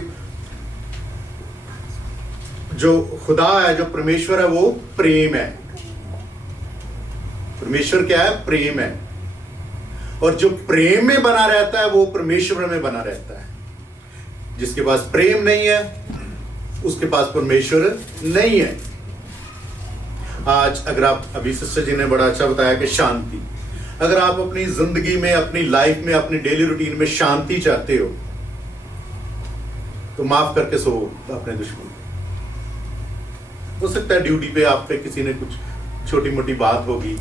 जो खुदा है, जो परमेश्वर है, वो प्रेम है। परमेश्वर क्या है? प्रेम है। और जो प्रेम में बना रहता है वो परमेश्वर में बना रहता है। जिसके पास प्रेम नहीं है उसके पास परमेश्वर नहीं है। आज अगर आप, अभी सिस्टर जी ने बड़ा अच्छा बताया कि शांति, अगर आप अपनी जिंदगी में, अपनी लाइफ में, अपनी डेली रूटीन में शांति चाहते हो तो माफ करके सो अपने दुश्मन को। हो सकता है ड्यूटी पे आप पे किसी ने कुछ छोटी मोटी बात होगी,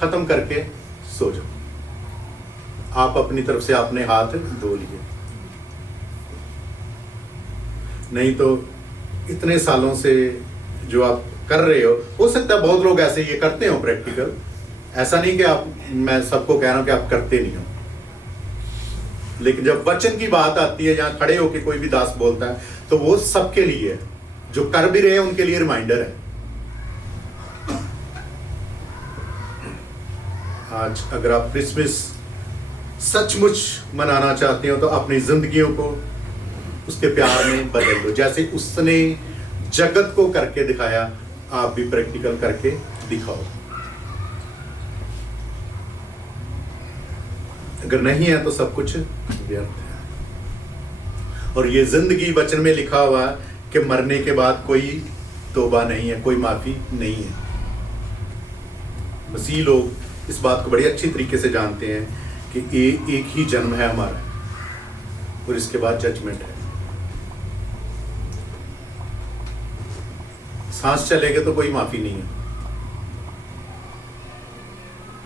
खत्म करके सो जाओ। आप अपनी तरफ से अपने हाथ धो लिए। नहीं तो इतने सालों से जो आप कर रहे हो सकता है बहुत लोग ऐसे ये करते हो प्रैक्टिकल। ऐसा नहीं कि आप, मैं सबको कह रहा हूं कि आप करते नहीं हो, लेकिन जब वचन की बात आती है, जहां खड़े होकर कोई भी दास बोलता है, तो वो सबके लिए है। जो कर भी रहे हैं उनके लिए रिमाइंडर है। आज अगर आप क्रिसमस सचमुच मनाना चाहते हो तो अपनी जिंदगियों को उसके प्यार में बदल दो। जैसे उसने जगत को करके दिखाया, आप भी प्रैक्टिकल करके दिखाओ। अगर नहीं है तो सब कुछ व्यर्थ है। और ये जिंदगी वचन में लिखा हुआ है कि मरने के बाद कोई तौबा नहीं है, कोई माफी नहीं है। मसीह लोग इस बात को बड़ी अच्छी तरीके से जानते हैं कि एक ही जन्म है हमारा और इसके बाद जजमेंट है। सांस चलेगा तो कोई माफी नहीं है।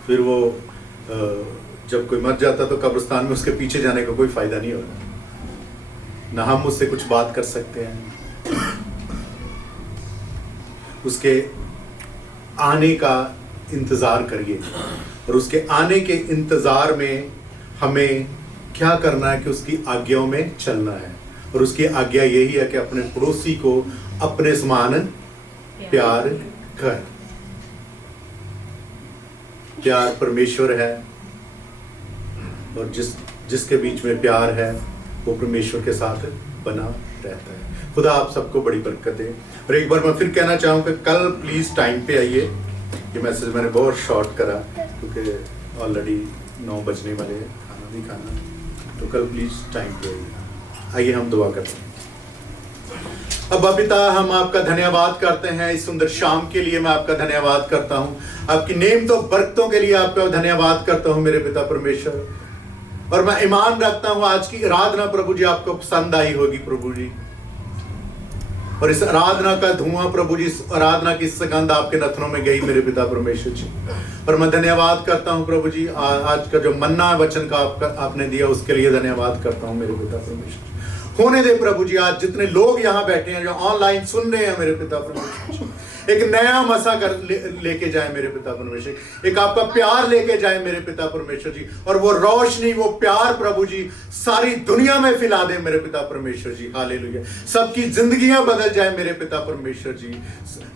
फिर वो जब कोई मर जाता तो कब्रिस्तान में उसके पीछे जाने का कोई फायदा नहीं होगा। ना हम उससे कुछ बात कर सकते हैं। उसके आने का इंतजार करिए और उसके आने के इंतजार में हमें क्या करना है कि उसकी आज्ञाओं में चलना है। और उसकी आज्ञा यही है कि अपने पड़ोसी को अपने समान प्यार कर। प्यार परमेश्वर है और जिसके बीच में प्यार है वो परमेश्वर के साथ बना रहता है। खुदा आप सबको बड़ी बरकत दे। और एक बार मैं फिर कहना चाहूँगा, कल प्लीज टाइम पे आइए। ये मैसेज मैंने बहुत शॉर्ट करा क्योंकि ऑलरेडी 9 बजने वाले हैं, खाना भी खाना। तो कल प्लीज टाइम पे आइए। आइए हम दुआ करते हैं। अब पिता, हम आपका धन्यवाद करते हैं इस सुंदर शाम के लिए। मैं आपका धन्यवाद करता हूँ, आपकी नेम तो बरकतों के लिए आपका धन्यवाद करता हूँ मेरे पिता परमेश्वर। और मैं ईमान रखता हूँ आज की आराधना प्रभु जी आपको पसंद आई होगी प्रभु जी। और इस आराधना का धुआं प्रभु जी, इस आराधना की सुगंध आपके नथनों में गई मेरे पिता परमेश्वर जी। और मैं धन्यवाद करता हूँ प्रभु जी, आज का जो मन्ना वचन का आपने दिया उसके लिए धन्यवाद करता हूँ मेरे पिता परमेश्वर। होने दे प्रभु जी, आज जितने लोग यहाँ बैठे हैं जो ऑनलाइन सुन रहे हैं मेरे पिता परमेश्वर, एक नया मसा कर लेके जाए मेरे पिता परमेश्वर, एक आपका प्यार लेके जाए मेरे पिता परमेश्वर जी, और वो रोशनी, वो प्यार प्रभु जी सारी दुनिया में फैला दे मेरे पिता परमेश्वर जी। हालेलुया। सबकी जिंदगियां बदल जाए मेरे पिता परमेश्वर जी।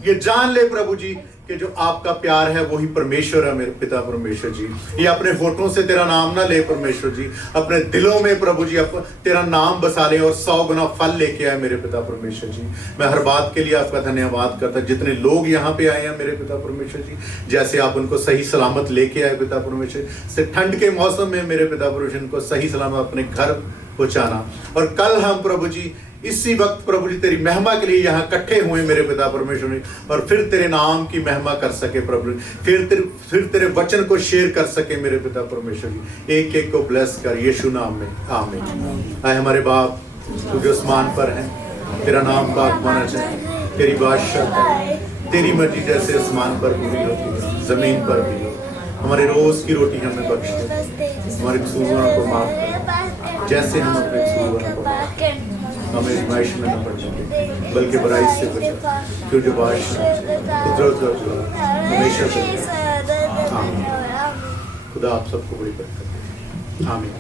ये जान ले प्रभु जी कि जो आपका प्यार है वही परमेश्वर है मेरे पिता परमेश्वर जी। ये अपने होठों से तेरा नाम ना ले परमेश्वर जी, अपने दिलों में प्रभु जी तेरा नाम बसा ले और 100 गुना फल लेके आए मेरे पिता परमेश्वर जी। मैं हर बात के लिए आपका धन्यवाद करता, जितने लोग यहाँ पे आए हैं मेरे पिता परमेश्वर जी, जैसे आप उनको सही सलामत लेके आए पिता परमेश्वर से, ठंड के मौसम में मेरे पिता परमेश्वर को सही सलामत अपने घर पहुंचाना। और कल हम प्रभु जी इसी वक्त प्रभु जी तेरी महिमा के लिए यहाँ इकट्ठे हुए मेरे पिता परमेश्वर, और फिर तेरे नाम की महिमा कर सके प्रभु, फिर तेरे वचन को शेयर कर सके मेरे पिता परमेश्वर जी। एक एक को ब्लेस कर यीशु नाम में, आमीन। आए हमारे बाप तू जो आसमान पर है, तेरा नाम पाक माना जाए, तेरी बादशाह करे, तेरी मर्जी जैसे आसमान पर पूरी होती है जमीन पर भी हो। हमारे रोज की रोटी हमें बख्श दे, हमारे कसूरों को माफ कर जैसे हम अपने कसूरों को माफ कर, हमें आजमाइश में न पड़ने बल्कि बुराई से बचा, क्यों जो बादशाह कुदरत हमेशा आमीन। खुदा आप सबको बड़ी बरकत दे, आमीन।